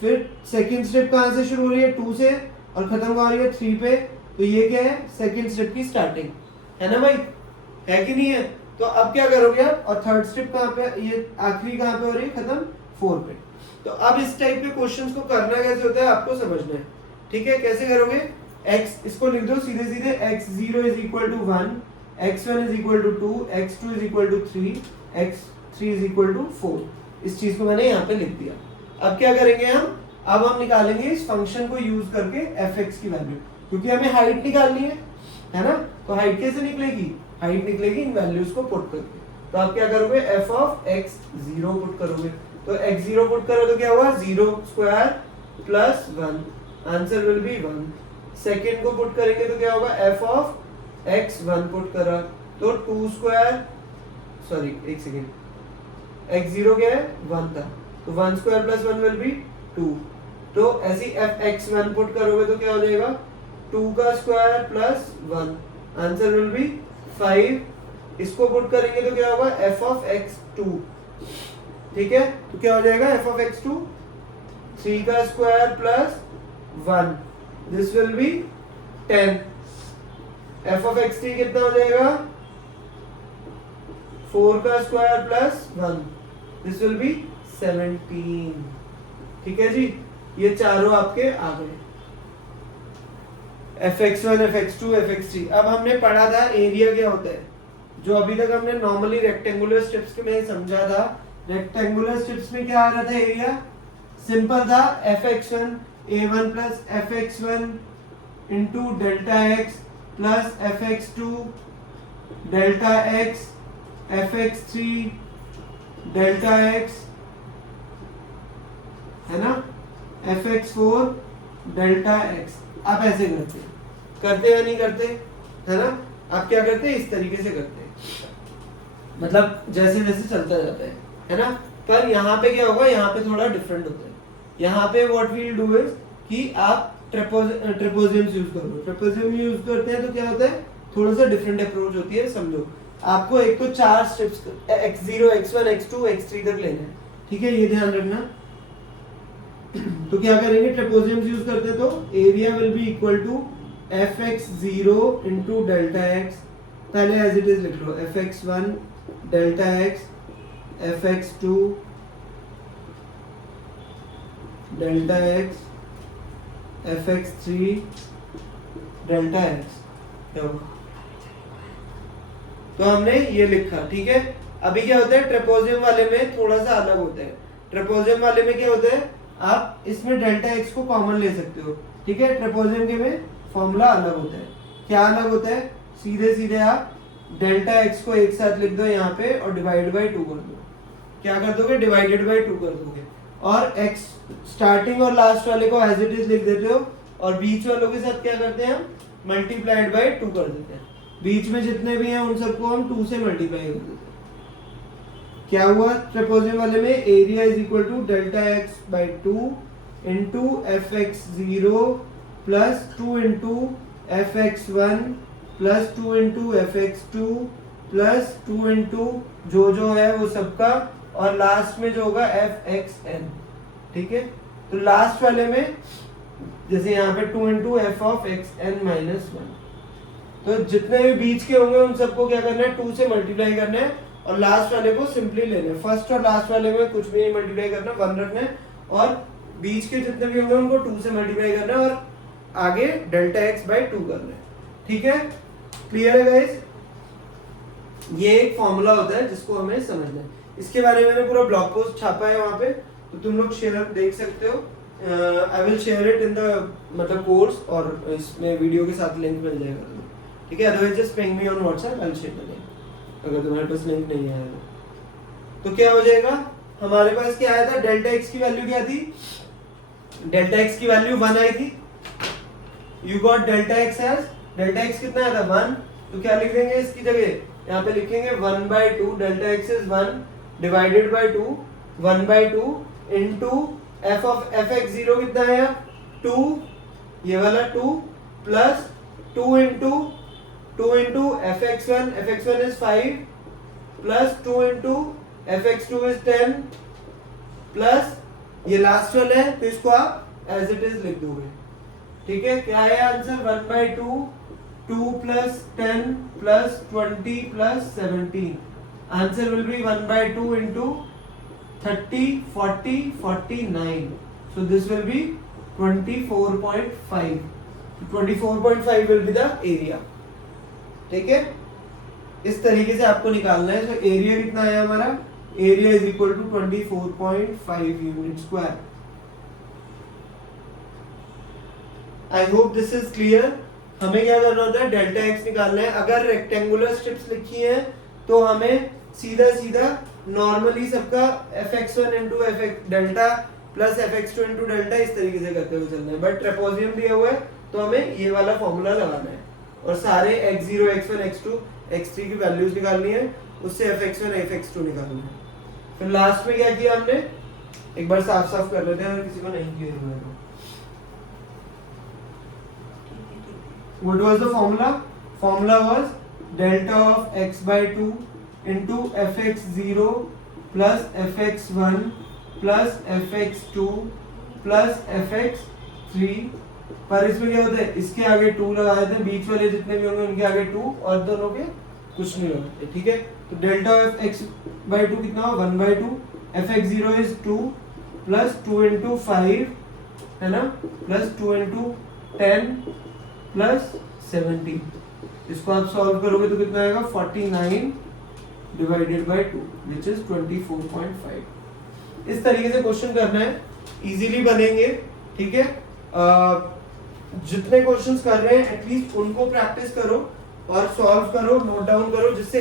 फिर सेकंड स्टेप कहां से शुरू हो रही है, 2 से, और खत्म कहां हो रही है, 3 पे। तो ये क्या है, सेकंड स्टेप की स्टार्टिंग है ना भाई, है कि नहीं है। तो अब क्या करोगे आप, और थर्ड स्टेप कहां पे, ये आखिरी कहां पे हो रही है, खत्म 4 पे। तो अब इस टाइप के क्वेश्चंस को करना कैसे होता है आपको समझना है। ठीक है, कैसे करोगे, x इसको लिख दो सीधे सीधे, x0 is equal to 1, x1 is equal to 2, x2 is equal to 3, x3 is equal to 4। इस चीज को मैंने यहाँ पे लिख दिया। अब क्या करेंगे हम, अब हम निकालेंगे इस फंक्शन को यूज करके fx की वैल्यू, क्योंकि हमें हाइट निकालनी है ना। तो हाइट कैसे निकलेगी, हाइट निकलेगी इन वैल्यूज को पुट करके। तो आप क्या करोगे, f ऑफ x0 पुट करोगे। तो x0 पुट करो तो क्या हुआ, 0 square plus 1, answer will be 1। Second को पुट करेंगे तो क्या होगा, f ऑफ x1 पुट करा तो 2 स्क्वायर, सॉरी एक सेकेंड, x0 क्या है 1 था, तो 1 स्क्वायर प्लस 1 विल बी 2। तो ऐसी f(x1) पुट करोगे तो क्या हो जाएगा, 2 का square plus 1, answer will be 5 इसको पुट करेंगे तो क्या होगा एफ ऑफ एक्स टू, ठीक है। तो क्या हो जाएगा एफ ऑफ एक्स टू 3 का square plus 1, this will be 10। F of x three कितना हो जाएगा 4 का square plus 1, this will be 17। ठीक है जी, ये चारों आपके आ गए fx1 fx2 fx3। अब हमने पढ़ा था एरिया क्या होता है, जो अभी तक हमने नॉर्मली रेक्टेंगुलर स्ट्रिप्स में समझा था। रेक्टेंगुलर स्ट्रिप्स में क्या आ रहा था एरिया, सिंपल था fx1 a1 plus fx1 into delta x plus fx2 delta x fx3 delta x, है ना, fx4 डेल्टा एक्स। आप ऐसे करते या नहीं करते, है ना। आप क्या करते हैं, इस तरीके से करते हैं, मतलब जैसे जैसे चलता जाता है ना। पर यहाँ पे क्या होगा, यहाँ पे थोड़ा डिफरेंट होता है। यहाँ पे what we will do is कि आप ट्रेपेजियम्स यूज करो। ट्रेपेजियम यूज करते हैं तो क्या होता है, थोड़ा सा डिफरेंट अप्रोच होती है। समझो, आपको एक तो 4 strips x0 x1 x2 x3 तक लेना है, ठीक है, ये ध्यान रखना। तो क्या करेंगे, ट्रेपेजियम्स यूज करते हैं तो area will be equal to fx0 into delta x, पहले एज इट इज लिख लो, fx1 delta x fx2 delta x fx3 delta x. तो हमने ये लिखा, ठीक है। अभी क्या होता है, ट्रेपेजियम वाले में थोड़ा सा अलग होता है। ट्रेपेजियम वाले में क्या होता है, आप इसमें डेल्टा एक्स को कॉमन ले सकते हो, ठीक है। ट्रेपेजियम के में फॉर्मूला अलग होता है। क्या अलग होता है, सीधे सीधे आप डेल्टा एक्स को एक साथ लिख दो यहाँ पे और डिवाइड बाय 2 कर दो। क्या कर दोगे, डिवाइडेड बाय 2 कर दोगे, और एक्स स्टार्टिंग और लास्ट वाले को एज इट इज लिख देते हो, और बीच वालों के साथ क्या करते हैं, हम मल्टीप्लाइड बाय 2 कर देते हैं। बीच में जितने भी हैं उन सबको हम 2 से मल्टीप्लाई कर देते हैं। क्या हुआ, ट्रेपेजियम वाले में area is equal to delta x by 2 into fx0 plus 2 into fx1 plus 2 into fx2 plus 2 into जो है वो सबका, और लास्ट में जो होगा fxn, ठीक है। तो लास्ट वाले में जैसे यहाँ पे 2 into F of xn minus 1, तो जितने भी बीच के होंगे उन सबको क्या करना है, 2 से मल्टीप्लाई करना है, और लास्ट वाले को सिंपली लेना है। फर्स्ट और लास्ट वाले में कुछ भी नहीं मल्टीप्लाई करना, 1 रखना है, और बीच के जितने भी होंगे उनको 2 से मल्टीप्लाई करना है, और आगे डेल्टा एक्स बाई 2 करना है, ठीक है। क्लियर है गाइस, ये एक फॉर्मूला होता है जिसको हमें समझना है। इसके बारे में मैंने पूरा ब्लॉग पोस्ट छापा है वहाँ पे, तो तुम लोग शेयर देख सकते हो। I will share it in the मतलब कोर्स, और इसमें वीडियो के साथ लिंक मिल जाएगा तुम्हें, ठीक है। Otherwise just ping me on WhatsApp, I will share the link अगर तुम्हारे पास लिंक नहीं आया तो क्या हो जाएगा, हमारे पास क्या आया था, डेल्टा एक्स की वैल्यू क्या थी, डेल्टा एक्स की वैल्यू 1 आई थी। You got delta x as, delta x कितना आया था 1, तो क्या लिख देंगे इसकी जगह, यहाँ पे लिखेंगे 1/2, delta x is 1 divided by 2, 1/2 into F of fx0 कितना आया 2, ये वाला 2 plus 2 into fx1 is 5 plus 2 into fx2 is 10 plus ये लास्ट वाला है, तो इसको आप एज इट इज लिख दोगे, ठीक है। क्या है answer, 1/2, 2 plus 10 plus 20 plus 17, answer will be 1/2 into 30 40 49, so this will be 24.5, 24.5 will be the area, ठीक है। इस तरीके से आपको निकालना है। तो एरिया कितना आया हमारा, area is equal to 24.5 unit square. I hope this is clear. हमें क्या करना होता है, डेल्टा एक्स निकालना है। अगर रेक्टेंगुलर स्ट्रिप्स लिखी है तो हमें सीधा सीधा नॉर्मली सबका fx1 into delta plus fx2 into delta इस तरीके से करते हुए चलना है। बट ट्रेपेजियम दिया हुआ है तो हमें ये वाला फॉर्मूला लगाना है, और सारे x0 x1 x2 x3 की वैल्यूज निकालनी है, उससे fx1 fx2 निकालना है। फिर लास्ट में क्या किया हमने, एक बार साफ साफ कर लेते हैं अगर किसी को नहीं किया हुआ है तो। What was the formula? Formula was delta of x by two into F x zero plus F x one plus F x two plus F x three. पर इसमें क्या होता है, इसके आगे 2 लगा देते हैं, बीच वाले जितने भी होंगे उनके आगे 2 और दोनों के कुछ नहीं होते, ठीक है। तो delta of x by two कितना हो, 1 by two, F x zero is 2 plus 2 into 5 है ना, प्लस 2 इंटू 10 प्लस 70। इसको आप सॉल्व करोगे तो कितना आएगा, 49 डिवाइडेड बाई 2 विच इज 24.5। इस तरीके से क्वेश्चन करना है, इजीली बनेंगे, ठीक है। जितने क्वेश्चंस कर रहे हैं एटलीस्ट उनको प्रैक्टिस करो और सॉल्व करो, नोट डाउन करो, जिससे,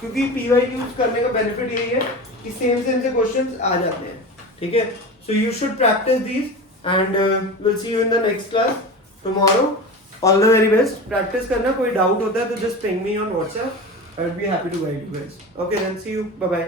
क्योंकि पीवाईक्यूज करने का बेनिफिट यही है कि सेम से क्वेश्चंस आ जाते हैं, ठीक है। So you should practice these and will see you in the next class tomorrow. All the very best. Practice करना, कोई डाउट होता है तो just ping me on WhatsApp, I will be happy to guide you guys. Okay then, see you, bye bye.